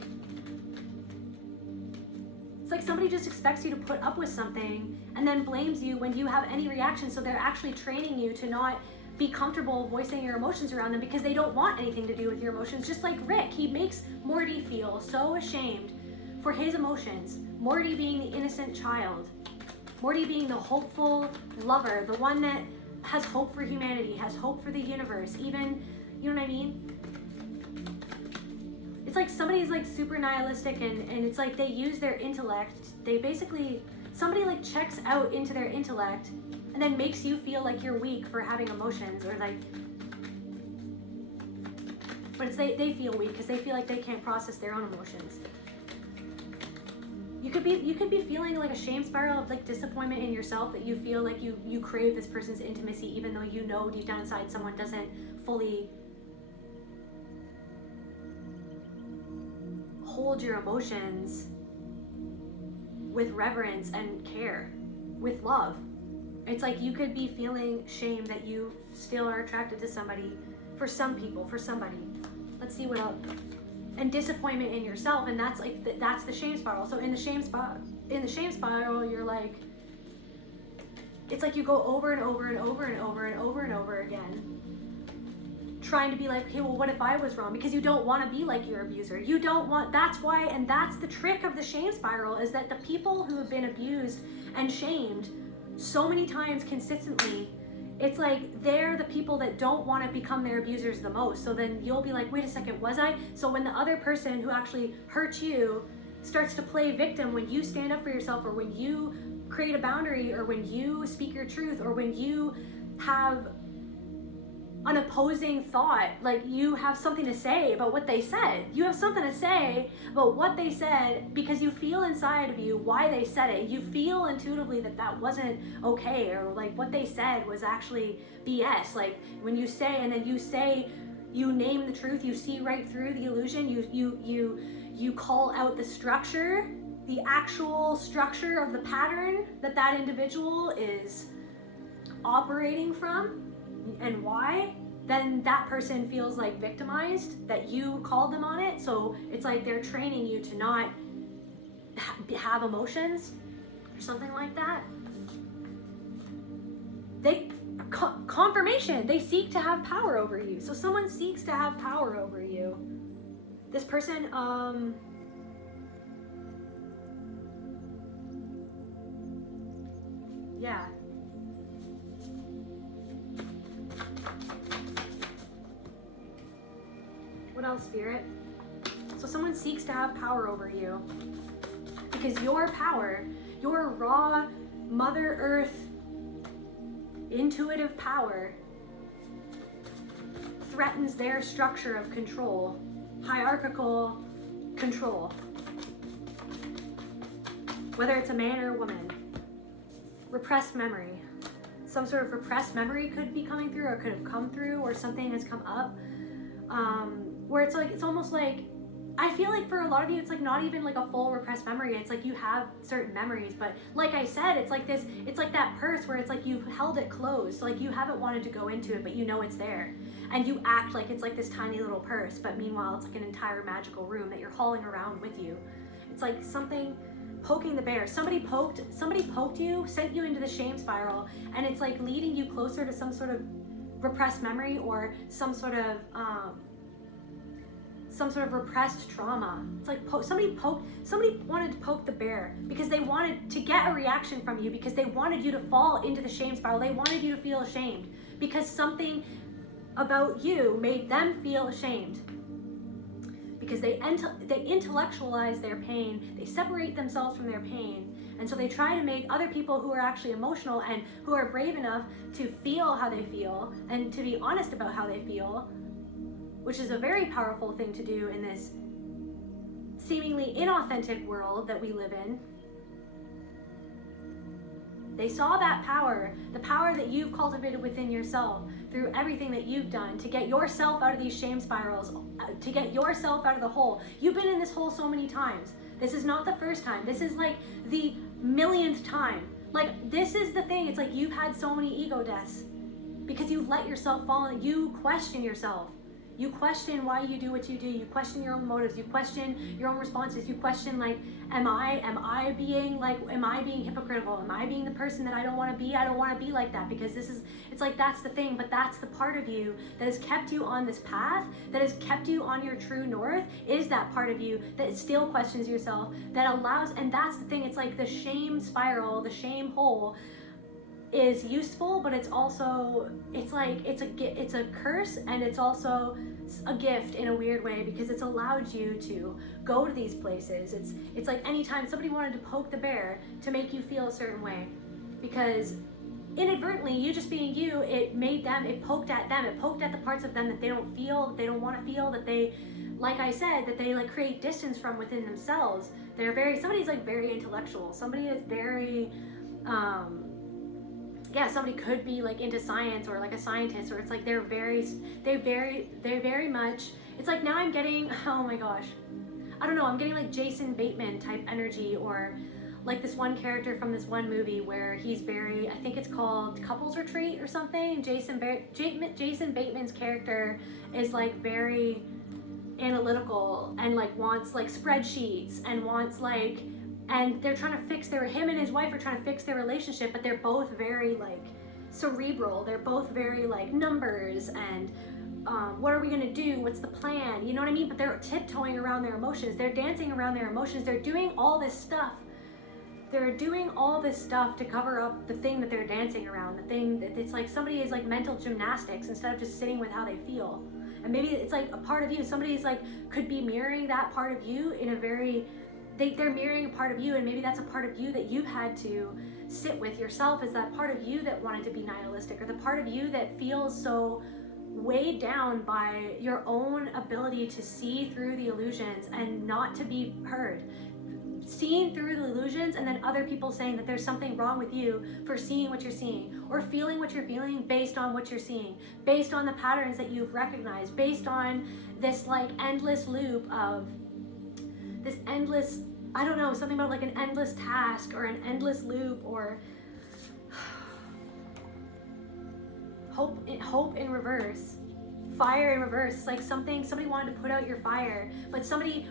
somebody just expects you to put up with something and then blames you when you have any reaction. So they're actually training you to not be comfortable voicing your emotions around them because they don't want anything to do with your emotions. Just like Rick, he makes Morty feel so ashamed for his emotions. Morty being the innocent child. Morty being the hopeful lover, the one that has hope for humanity, has hope for the universe, even, you know what I mean? It's like somebody's like super nihilistic and it's like they use their intellect. Somebody like checks out into their intellect and then makes you feel like you're weak for having emotions, or like, but it's they feel weak because they feel like they can't process their own emotions. You could be feeling like a shame spiral of like disappointment in yourself, that you feel like you crave this person's intimacy even though you know deep down inside someone doesn't fully hold your emotions with reverence and care, with love. It's like you could be feeling shame that you still are attracted to somebody, for some people, for somebody. Let's see what else. And disappointment in yourself, and that's like that's the shame spiral. So in the shame spiral, you're like, it's like you go over and over and over and over and over and over again, trying to be like, okay, well, what if I was wrong? Because you don't want to be like your abuser. You don't want, that's why, and that's the trick of the shame spiral, is that the people who have been abused and shamed so many times consistently, it's like they're the people that don't want to become their abusers the most. So then you'll be like, wait a second, was I? So when the other person who actually hurt you starts to play victim, when you stand up for yourself, or when you create a boundary, or when you speak your truth, or when you have an opposing thought, like you have something to say about what they said. You have something to say about what they said because you feel inside of you why they said it. You feel intuitively that that wasn't okay, or like what they said was actually BS. Like when you say, and then you say, you name the truth, you see right through the illusion, you call out the structure, the actual structure of the pattern that individual is operating from, and why, then that person feels like victimized, that you called them on it. So it's like they're training you to not have emotions or something like that. Confirmation, they seek to have power over you. So someone seeks to have power over you. This person, yeah. What else, Spirit? So someone seeks to have power over you because your power, your raw Mother Earth intuitive power threatens their structure of control, hierarchical control. Whether it's a man or a woman. Repressed memory. Some sort of repressed memory could be coming through, or could have come through, or something has come up. Where it's like, it's almost like, I feel like for a lot of you, it's like not even like a full repressed memory. It's like you have certain memories, but like I said, it's like this, it's like that purse where it's like you've held it closed. So like you haven't wanted to go into it, but you know it's there. And you act like it's like this tiny little purse, but meanwhile it's like an entire magical room that you're hauling around with you. It's like something poking the bear. Somebody poked you, sent you into the shame spiral, and it's like leading you closer to some sort of repressed memory or some sort of repressed trauma. It's like somebody wanted to poke the bear because they wanted to get a reaction from you, because they wanted you to fall into the shame spiral. They wanted you to feel ashamed because something about you made them feel ashamed. Because they intellectualize their pain, they separate themselves from their pain, and so they try to make other people who are actually emotional and who are brave enough to feel how they feel and to be honest about how they feel, which is a very powerful thing to do in this seemingly inauthentic world that we live in. They saw that power, the power that you've cultivated within yourself through everything that you've done to get yourself out of these shame spirals, to get yourself out of the hole. You've been in this hole so many times. This is not the first time. This is like the millionth time. Like, this is the thing. It's like you've had so many ego deaths because you've let yourself fall and you question yourself. You question why you do what you do. You question your own motives. You question your own responses. You question, like, am I being hypocritical? Am I being the person that I don't want to be? I don't want to be like that, because it's like, that's the thing, but that's the part of you that has kept you on this path, that has kept you on your true north, is that part of you that still questions yourself, that allows, and that's the thing, it's like the shame spiral, the shame hole is useful, but it's also, it's like, it's a curse, and it's also a gift in a weird way, because it's allowed you to go to these places. It's like anytime somebody wanted to poke the bear to make you feel a certain way, because inadvertently, you just being you, it poked at them, it poked at the parts of them that they don't feel, that they don't want to feel, that they, like I said, that they like create distance from within themselves. Somebody's like very intellectual, somebody is very, somebody could be like into science or like a scientist, or it's like they're very much, it's like now I'm getting, oh my gosh, I don't know, I'm getting like Jason Bateman type energy, or like this one character from this one movie where he's very, I think it's called Couples Retreat or something. Jason Bateman's character is like very analytical and like wants like spreadsheets and wants like, and they're trying to fix him and his wife are trying to fix their relationship, but they're both very like cerebral. They're both very like numbers and what are we gonna do? What's the plan? You know what I mean? But they're tiptoeing around their emotions. They're dancing around their emotions. They're doing all this stuff. They're doing all this stuff to cover up the thing that they're dancing around. The thing that it's like somebody is like mental gymnastics instead of just sitting with how they feel. And maybe it's like a part of you. Somebody's like could be mirroring that part of you in a very, they're mirroring a part of you, and maybe that's a part of you that you've had to sit with yourself, is that part of you that wanted to be nihilistic, or the part of you that feels so weighed down by your own ability to see through the illusions and not to be heard. Seeing through the illusions, and then other people saying that there's something wrong with you for seeing what you're seeing, or feeling what you're feeling based on what you're seeing, based on the patterns that you've recognized, based on this like endless loop of this endless, I don't know, something about like an endless task or an endless loop, or hope in reverse, fire in reverse. It's like somebody wanted to put out your fire, but somebody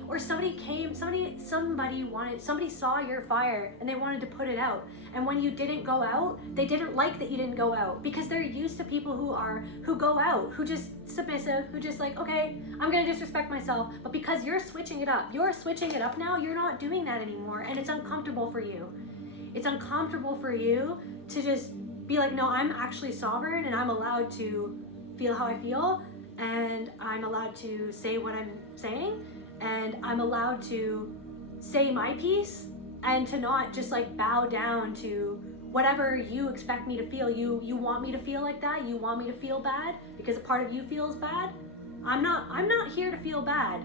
saw your fire and they wanted to put it out. And when you didn't go out, they didn't like that you didn't go out, because they're used to people who go out, who just submissive, who just like, okay, I'm gonna disrespect myself. But because you're switching it up now, you're not doing that anymore, and it's uncomfortable for you. It's uncomfortable for you to just be like, no, I'm actually sovereign, and I'm allowed to feel how I feel, and I'm allowed to say what I'm saying, and I'm allowed to say my piece, and to not just like bow down to whatever you expect me to feel. You want me to feel like that? You want me to feel bad because a part of you feels bad? I'm not here to feel bad.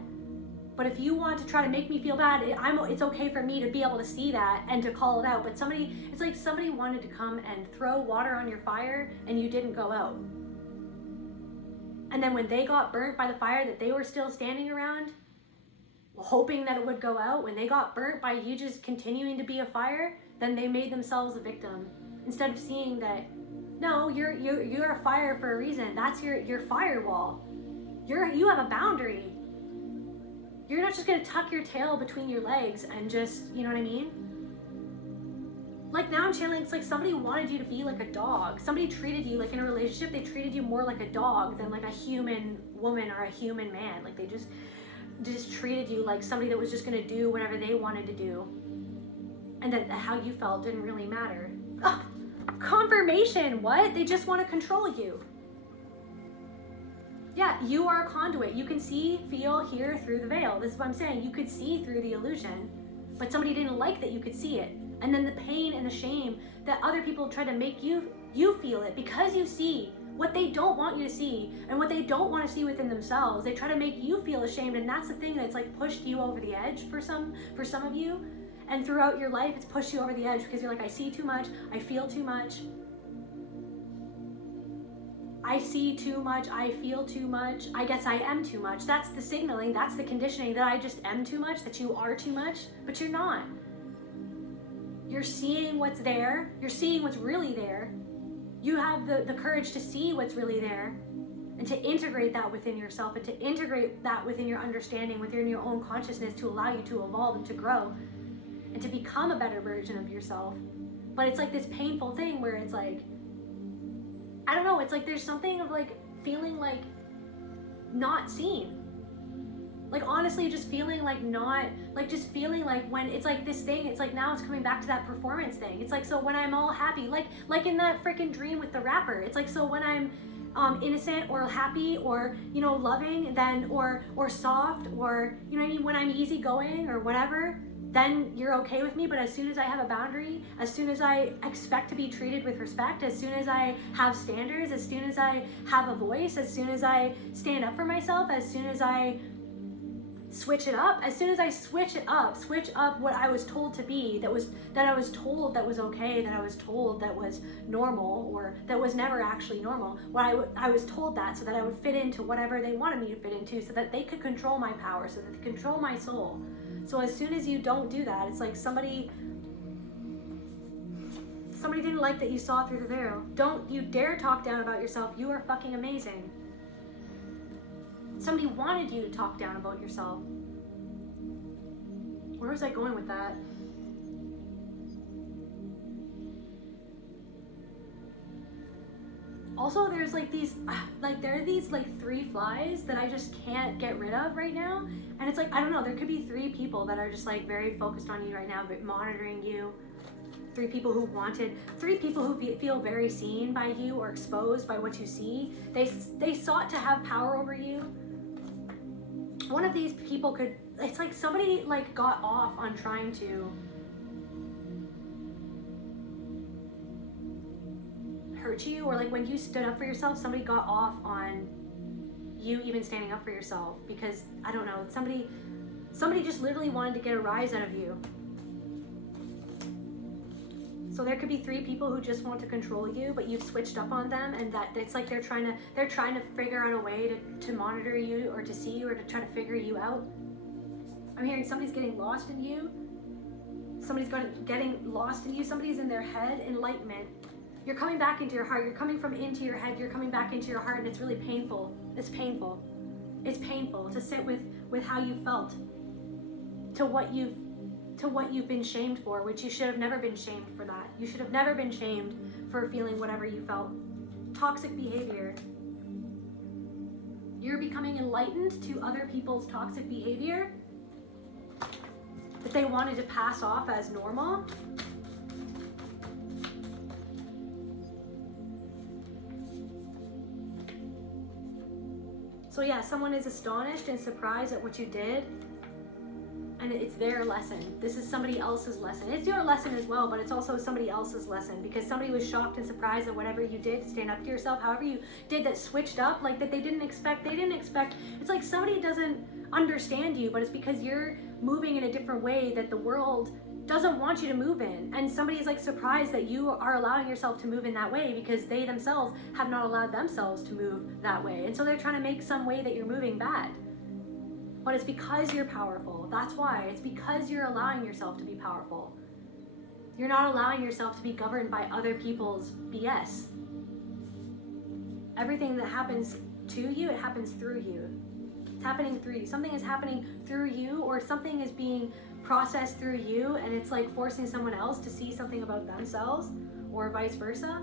But if you want to try to make me feel bad, it's okay for me to be able to see that and to call it out. But it's like somebody wanted to come and throw water on your fire and you didn't go out. And then when they got burnt by the fire that they were still standing around, hoping that it would go out, when they got burnt by you just continuing to be a fire, then they made themselves a victim. Instead of seeing that, no, you're a fire for a reason. That's your firewall. You have a boundary. You're not just gonna tuck your tail between your legs and just, you know what I mean? Like now I'm channeling, it's like somebody wanted you to be like a dog. Somebody treated you like in a relationship, they treated you more like a dog than like a human woman or a human man. Like they just treated you like somebody that was just gonna do whatever they wanted to do. And that how you felt didn't really matter. Oh, confirmation, what? They just wanna control you. Yeah, you are a conduit. You can see, feel, hear through the veil. This is what I'm saying. You could see through the illusion, but somebody didn't like that you could see it. And then the pain and the shame that other people try to make you feel it because you see what they don't want you to see and what they don't want to see within themselves. They try to make you feel ashamed, and that's the thing that's like pushed you over the edge for some of you. And throughout your life, it's pushed you over the edge because you're like, I see too much, I feel too much. I see too much, I feel too much, I guess I am too much. That's the signaling, that's the conditioning that I just am too much, that you are too much, but you're not. You're seeing what's there, you're seeing what's really there. You have the courage to see what's really there and to integrate that within yourself and to integrate that within your understanding, within your own consciousness to allow you to evolve and to grow and to become a better version of yourself. But it's like this painful thing where it's like, I don't know, it's like there's something of like feeling like not seen. Like honestly just feeling like not, like just feeling like when it's like this thing, it's like now it's coming back to that performance thing. It's like, so when I'm all happy, like in that freaking dream with the rapper, it's like, so when I'm innocent or happy or, you know, loving, then or soft or, you know what I mean, when I'm easygoing or whatever, then you're okay with me. But as soon as I have a boundary, as soon as I expect to be treated with respect, as soon as I have standards, as soon as I have a voice, as soon as I stand up for myself, as soon as I switch it up, as soon as I switch up what I was told to be, that I was told that was okay, that I was told that was normal, or that was never actually normal. I was told that so that I would fit into whatever they wanted me to fit into, so that they could control my power, so that they control my soul. So as soon as you don't do that, it's like somebody didn't like that you saw through the veil. Don't you dare talk down about yourself. You are fucking amazing. Somebody wanted you to talk down about yourself. Where was I going with that? Also, there's like these, there are these like 3 flies that I just can't get rid of right now. And it's like, I don't know, there could be 3 people that are just like very focused on you right now, but monitoring you. 3 people who feel very seen by you or exposed by what you see. They sought to have power over you. One of these people could, it's like somebody like got off on trying to hurt you, or like when you stood up for yourself, somebody got off on you even standing up for yourself, because I don't know, somebody just literally wanted to get a rise out of you. So there could be 3 people who just want to control you, but you've switched up on them, and that it's like they're trying to figure out a way to monitor you or to see you or to try to figure you out. I'm hearing somebody's getting lost in you. Somebody's getting lost in you. Somebody's in their head. Enlightenment. You're coming back into your heart. You're coming from into your head. You're coming back into your heart, and it's really painful. It's painful. It's painful to sit with how you felt, to what you've been shamed for, which you should have never been shamed for that. You should have never been shamed for feeling whatever you felt. Toxic behavior. You're becoming enlightened to other people's toxic behavior that they wanted to pass off as normal. So yeah, someone is astonished and surprised at what you did, and it's their lesson. This is somebody else's lesson. It's your lesson as well, but it's also somebody else's lesson, because somebody was shocked and surprised at whatever you did to stand up to yourself, however you did that switched up, like that they didn't expect. It's like somebody doesn't understand you, but it's because you're moving in a different way that the world doesn't want you to move in, and somebody's like surprised that you are allowing yourself to move in that way, because they themselves have not allowed themselves to move that way, and so they're trying to make some way that you're moving bad. But it's because you're powerful. That's why. It's because you're allowing yourself to be powerful. You're not allowing yourself to be governed by other people's BS. Everything that happens to you, it happens through you. It's happening through you. Something is happening through you, or something is being processed through you, and it's like forcing someone else to see something about themselves, or vice versa.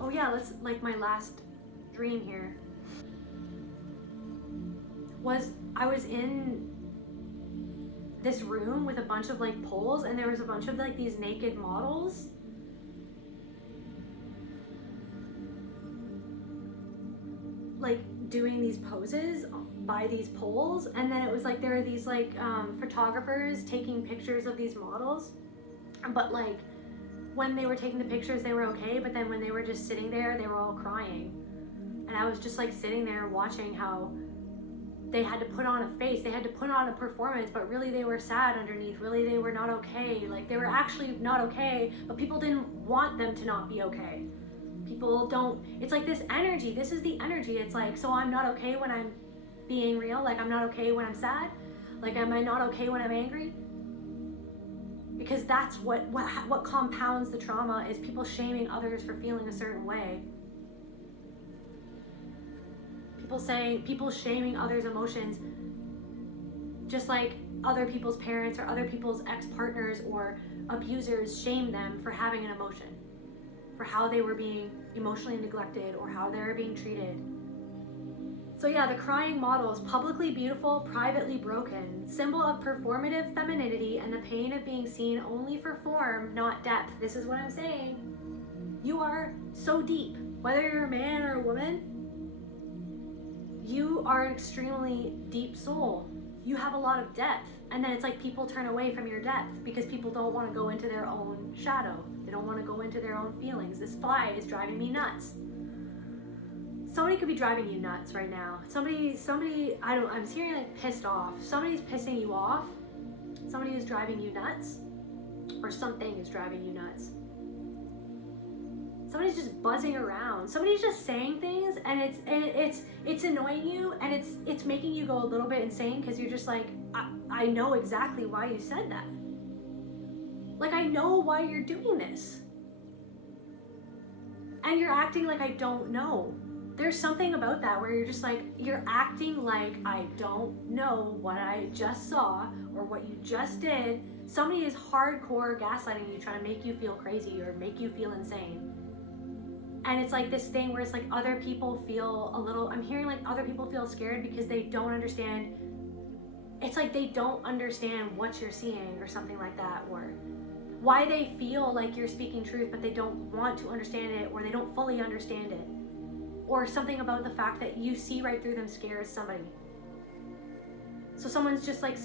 Oh yeah, let's, like, my last dream here was I was in this room with a bunch of like poles, and there was a bunch of like these naked models, like doing these poses by these poles, and then it was like there were these like photographers taking pictures of these models, but like when they were taking the pictures they were okay, but then when they were just sitting there they were all crying. And I was just like sitting there watching how they had to put on a face, they had to put on a performance, but really they were sad underneath. Really they were not okay. Like they were actually not okay, but people didn't want them to not be okay. People don't, it's like this energy, this is the energy. It's like, so I'm not okay when I'm being real, like I'm not okay when I'm sad, like am I not okay when I'm angry? Because that's what compounds the trauma, is people shaming others for feeling a certain way. People shaming others' emotions, just like other people's parents or other people's ex-partners or abusers shame them for having an emotion, for how they were being emotionally neglected or how they were being treated. So yeah, the crying model is publicly beautiful, privately broken, symbol of performative femininity and the pain of being seen only for form, not depth. This is what I'm saying. You are so deep, whether you're a man or a woman. You are an extremely deep soul. You have a lot of depth. And then it's like people turn away from your depth because people don't want to go into their own shadow. They don't want to go into their own feelings. This fly is driving me nuts. Somebody could be driving you nuts right now. Somebody, I'm hearing like pissed off. Somebody's pissing you off. Somebody is driving you nuts. Or something is driving you nuts. Somebody's just buzzing around. Somebody's just saying things, and it's annoying you, and it's making you go a little bit insane, because you're just like, I know exactly why you said that. Like, I know why you're doing this. And you're acting like I don't know. There's something about that where you're just like, you're acting like I don't know what I just saw or what you just did. Somebody is hardcore gaslighting you, trying to make you feel crazy or make you feel insane. And it's like this thing where it's like other people feel a little, I'm hearing like other people feel scared because they don't understand. It's like they don't understand what you're seeing or something like that, or why they feel like you're speaking truth, but they don't want to understand it, or they don't fully understand it. Or something about the fact that you see right through them scares somebody. So someone's just like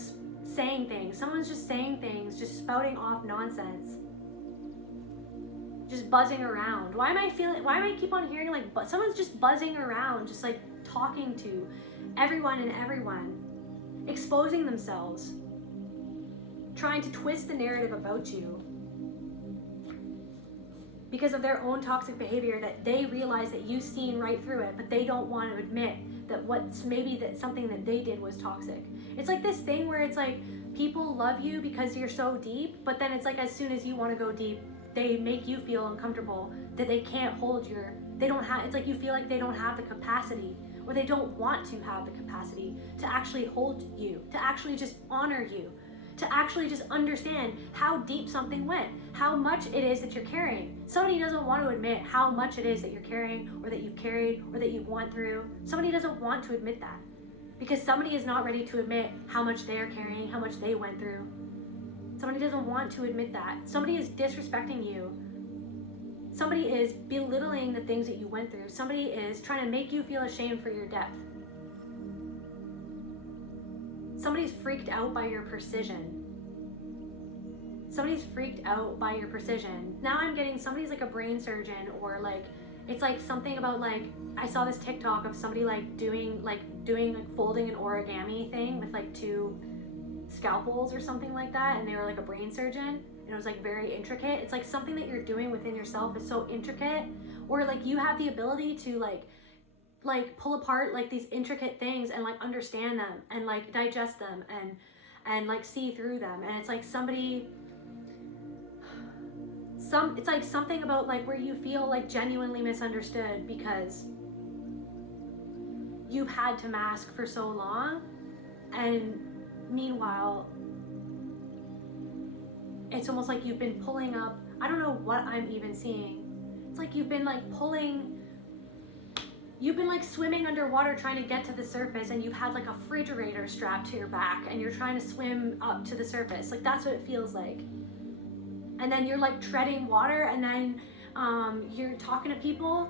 saying things. Someone's just saying things, just spouting off nonsense. Just buzzing around. Why am I keep on hearing like, someone's just buzzing around, just like talking to everyone and everyone, exposing themselves, trying to twist the narrative about you because of their own toxic behavior that they realize that you've seen right through it, but they don't want to admit that that something that they did was toxic. It's like this thing where it's like people love you because you're so deep, but then it's like as soon as you want to go deep, they make you feel uncomfortable, that they can't hold it's like you feel like they don't have the capacity, or they don't want to have the capacity to actually hold you, to actually just honor you, to actually just understand how deep something went, how much it is that you're carrying. Somebody doesn't want to admit how much it is that you're carrying, or that you've carried, or that you've went through. Somebody doesn't want to admit that because somebody is not ready to admit how much they're carrying, how much they went through. Somebody doesn't want to admit that. Somebody is disrespecting you. Somebody is belittling the things that you went through. Somebody is trying to make you feel ashamed for your depth. somebody's freaked out by your precision. Somebody's freaked out by your precision. Now I'm getting somebody's like a brain surgeon, or like it's like something about like, I saw this TikTok of somebody doing folding an origami thing with like 2 scalpels or something like that, and they were like a brain surgeon, and it was like very intricate. It's like something that you're doing within yourself is so intricate, or like you have the ability to like pull apart like these intricate things and like understand them and like digest them and like see through them. And it's like it's like something about like where you feel like genuinely misunderstood because you've had to mask for so long, and meanwhile it's almost like you've been pulling up, I don't know what I'm even seeing. It's like you've been like swimming underwater trying to get to the surface, and you've had like a refrigerator strapped to your back and you're trying to swim up to the surface. Like that's what it feels like. And then you're like treading water, and then you're talking to people.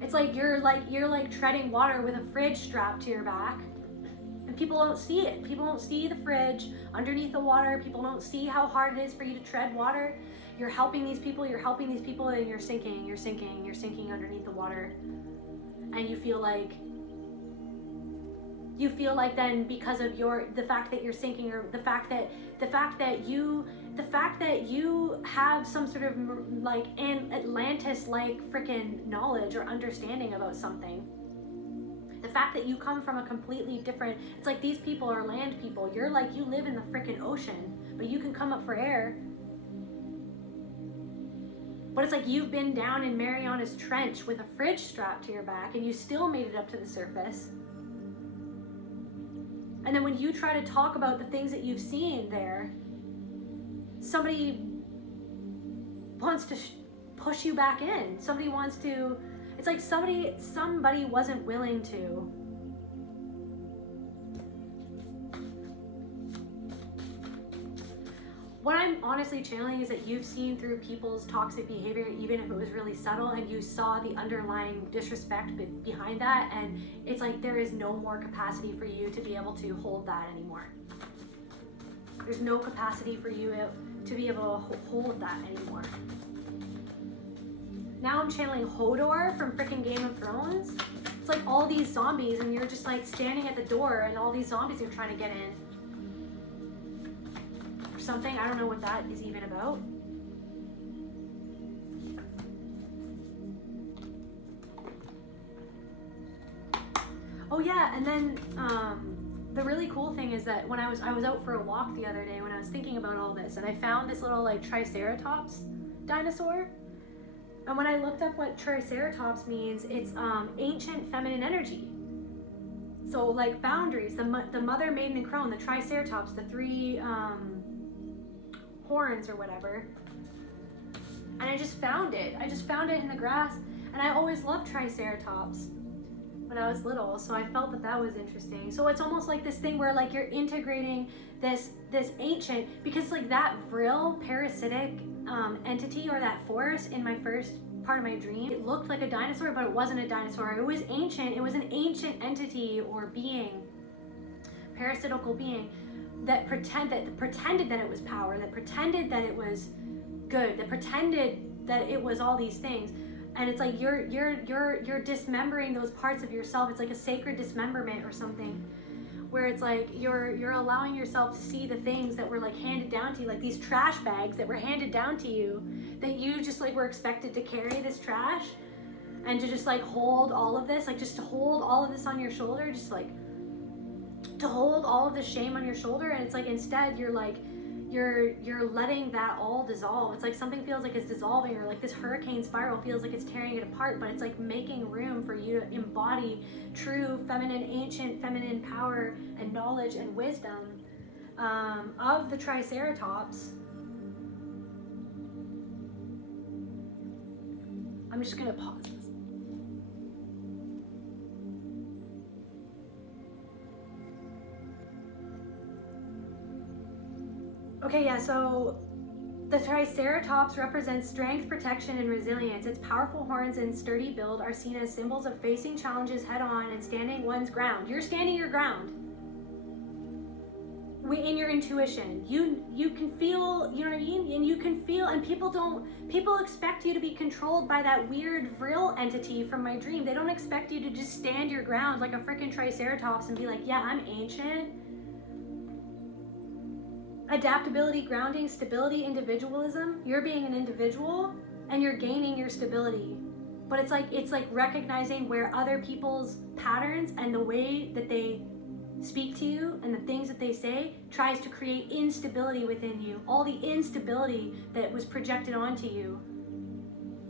It's like you're like treading water with a fridge strapped to your back, and people don't see it. People don't see the fridge underneath the water. People don't see how hard it is for you to tread water. You're helping these people, and you're sinking underneath the water. And you feel like then because of the fact that you're sinking, or the fact that you have some sort of like an Atlantis like freaking knowledge or understanding about something. The fact that you come from a completely different, it's like these people are land people. You're like, you live in the freaking ocean, but you can come up for air. But it's like you've been down in Mariana's Trench with a fridge strapped to your back, and you still made it up to the surface. And then when you try to talk about the things that you've seen there, somebody wants to push you back in. Somebody wants to, it's like somebody wasn't willing to. What I'm honestly channeling is that you've seen through people's toxic behavior, even if it was really subtle, and you saw the underlying disrespect behind that, and it's like there is no more capacity for you to be able to hold that anymore. There's no capacity for you to be able to hold that anymore. Now I'm channeling Hodor from freaking Game of Thrones. It's like all these zombies, and you're just like standing at the door, and all these zombies are trying to get in. Something, I don't know what that is even about. Oh yeah, and then the really cool thing is that when I was out for a walk the other day when I was thinking about all this, and I found this little like Triceratops dinosaur. And when I looked up what Triceratops means, it's ancient feminine energy. So like boundaries, the mother, maiden, and crone, the Triceratops, the 3 horns or whatever. And I just found it in the grass, and I always loved Triceratops when I was little, so I felt that was interesting. So it's almost like this thing where like you're integrating this ancient, because like that vril parasitic entity, or that force in my first part of my dream, it looked like a dinosaur, but it wasn't a dinosaur. It was ancient. It was an ancient entity or being, parasitical being, that pretended that it was power, that pretended that it was good, that pretended that it was all these things. And it's like you're dismembering those parts of yourself. It's like a sacred dismemberment or something, where it's like you're allowing yourself to see the things that were like handed down to you, like these trash bags that were handed down to you, that you just like were expected to carry this trash, and to just like hold all of this, like just to hold all of this on your shoulder, just like to hold all of the shame on your shoulder. And it's like instead you're like you're letting that all dissolve. It's like something feels like it's dissolving, or like this hurricane spiral feels like it's tearing it apart, but it's like making room for you to embody true feminine, ancient feminine power and knowledge and wisdom of the Triceratops. I'm just gonna pause this. Okay, yeah, so the Triceratops represents strength, protection, and resilience. Its powerful horns and sturdy build are seen as symbols of facing challenges head on and standing one's ground. You're standing your ground. in your intuition. You can feel, you know what I mean? And you can feel, and people expect you to be controlled by that weird vril entity from my dream. They don't expect you to just stand your ground like a freaking triceratops and be like, yeah, I'm ancient. Adaptability, grounding, stability, individualism. You're being an individual and you're gaining your stability. But it's like recognizing where other people's patterns and the way that they speak to you and the things that they say tries to create instability within you. All the instability that was projected onto you.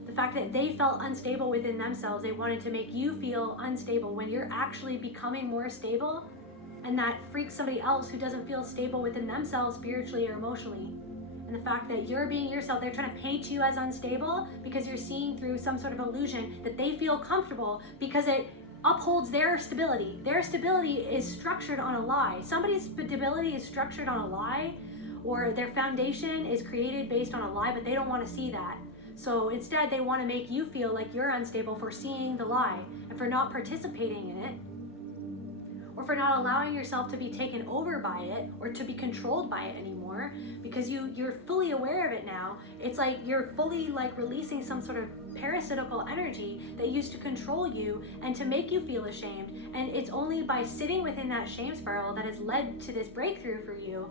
The fact that they felt unstable within themselves, they wanted to make you feel unstable when you're actually becoming more stable, and that freaks somebody else who doesn't feel stable within themselves spiritually or emotionally. And the fact that you're being yourself, they're trying to paint you as unstable because you're seeing through some sort of illusion that they feel comfortable because it upholds their stability. Their stability is structured on a lie. Somebody's stability is structured on a lie, or their foundation is created based on a lie, but they don't want to see that. So instead, they want to make you feel like you're unstable for seeing the lie and for not participating in it, or for not allowing yourself to be taken over by it or to be controlled by it anymore, because you're fully aware of it now. It's like you're fully like releasing some sort of parasitical energy that used to control you and to make you feel ashamed. And it's only by sitting within that shame spiral that has led to this breakthrough for you.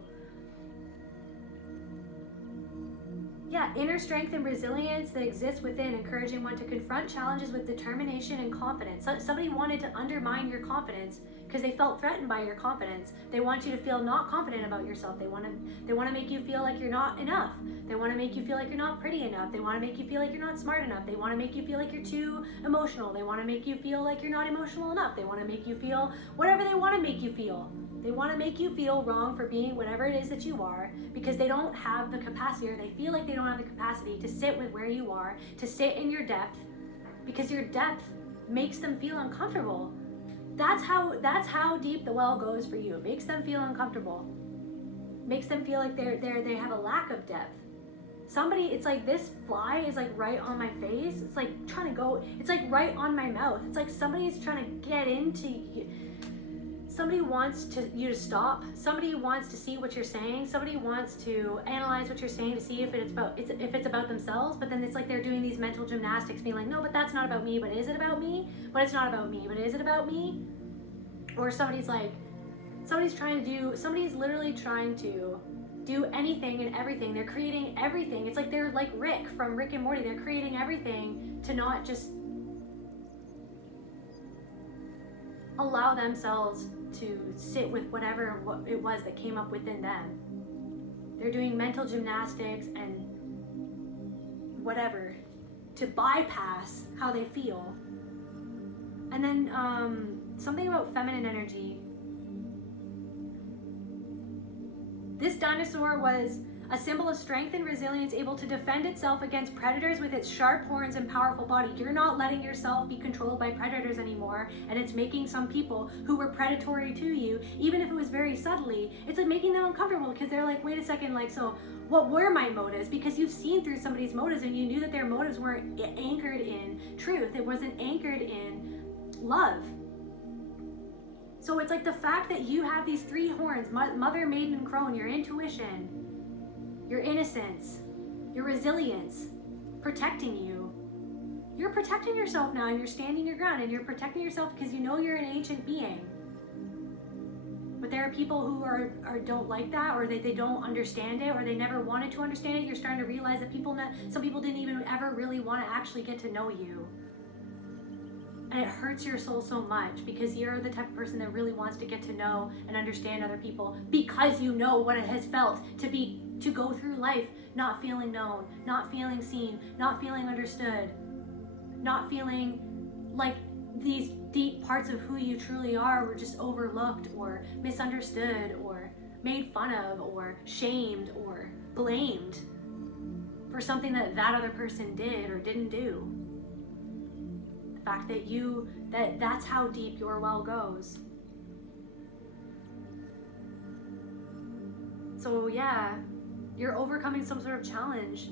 Yeah, inner strength and resilience that exists within, encouraging one to confront challenges with determination and confidence. Somebody wanted to undermine your confidence because they felt threatened by your confidence. They want you to feel not confident about yourself. They want to make you feel like you're not enough. They want to make you feel like you're not pretty enough. They want to make you feel like you're not smart enough. They want to make you feel like you're too emotional. They want to make you feel like you're not emotional enough. They want to make you feel whatever they want to make you feel. They want to make you feel wrong for being whatever it is that you are, because they don't have the capacity, or they feel like they don't have the capacity to sit with where you are, to sit in your depth, because your depth makes them feel uncomfortable. That's how deep the well goes for you. It makes them feel uncomfortable. Makes them feel like they have a lack of depth. Somebody, it's like this fly is like right on my face. It's like trying to go, it's like right on my mouth. It's like somebody's trying to get into you. Somebody wants you to stop. Somebody wants to see what you're saying. Somebody wants to analyze what you're saying to see if it's about themselves. But then it's like they're doing these mental gymnastics, being like, no, but that's not about me. But is it about me? But it's not about me. But is it about me? Or somebody's literally trying to do anything and everything. They're creating everything. It's like they're like Rick from Rick and Morty. They're creating everything to not just allow themselves to sit with whatever it was that came up within them. They're doing mental gymnastics and whatever to bypass how they feel. And then something about feminine energy. This dinosaur was a symbol of strength and resilience, able to defend itself against predators with its sharp horns and powerful body. You're not letting yourself be controlled by predators anymore, and it's making some people who were predatory to you, even if it was very subtly, it's like making them uncomfortable, because they're like, wait a second, like, so what were my motives? Because you've seen through somebody's motives and you knew that their motives weren't anchored in truth. It wasn't anchored in love. So it's like the fact that you have these three horns, mother, maiden, and crone, your intuition, your innocence, your resilience, protecting you. You're protecting yourself now, and you're standing your ground, and you're protecting yourself because you know you're an ancient being. But there are people who are don't like that, or they don't understand it, or they never wanted to understand it. You're starting to realize that some people didn't even ever really want to actually get to know you. And it hurts your soul so much, because you're the type of person that really wants to get to know and understand other people, because you know what it has felt to go through life not feeling known, not feeling seen, not feeling understood, not feeling like these deep parts of who you truly are were just overlooked or misunderstood or made fun of or shamed or blamed for something that other person did or didn't do. The fact that that's how deep your well goes. So yeah, you're overcoming some sort of challenge.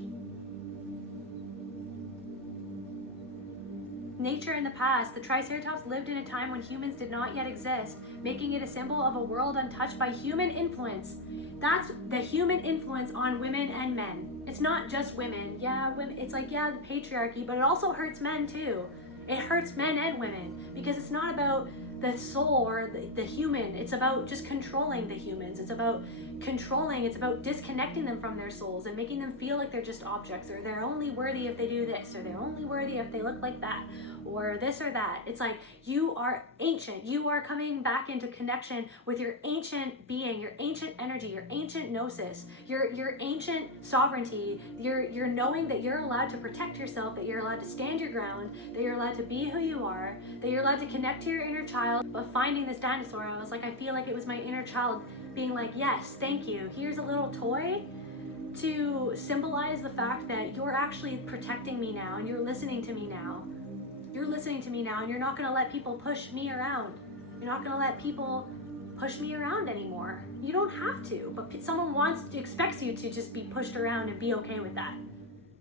Nature in the past, the Triceratops lived in a time when humans did not yet exist, making it a symbol of a world untouched by human influence. That's the human influence on women and men. It's not just women. Yeah, women. It's like, yeah, the patriarchy, but it also hurts men too. It hurts men and women because it's not about the soul or the human. It's about just controlling the humans. It's about controlling, it's about disconnecting them from their souls and making them feel like they're just objects, or they're only worthy if they do this, or they're only worthy if they look like that, or this or that. It's like, you are ancient. You are coming back into connection with your ancient being, your ancient energy, your ancient gnosis, your ancient sovereignty. You're knowing that you're allowed to protect yourself, that you're allowed to stand your ground, that you're allowed to be who you are, that you're allowed to connect to your inner child. But finding this dinosaur, I was like, I feel like it was my inner child being like, yes, thank you. Here's a little toy to symbolize the fact that you're actually protecting me now, and you're listening to me now. You're listening to me now, and you're not gonna let people push me around. You're not gonna let people push me around anymore. You don't have to, but someone expects you to just be pushed around and be okay with that.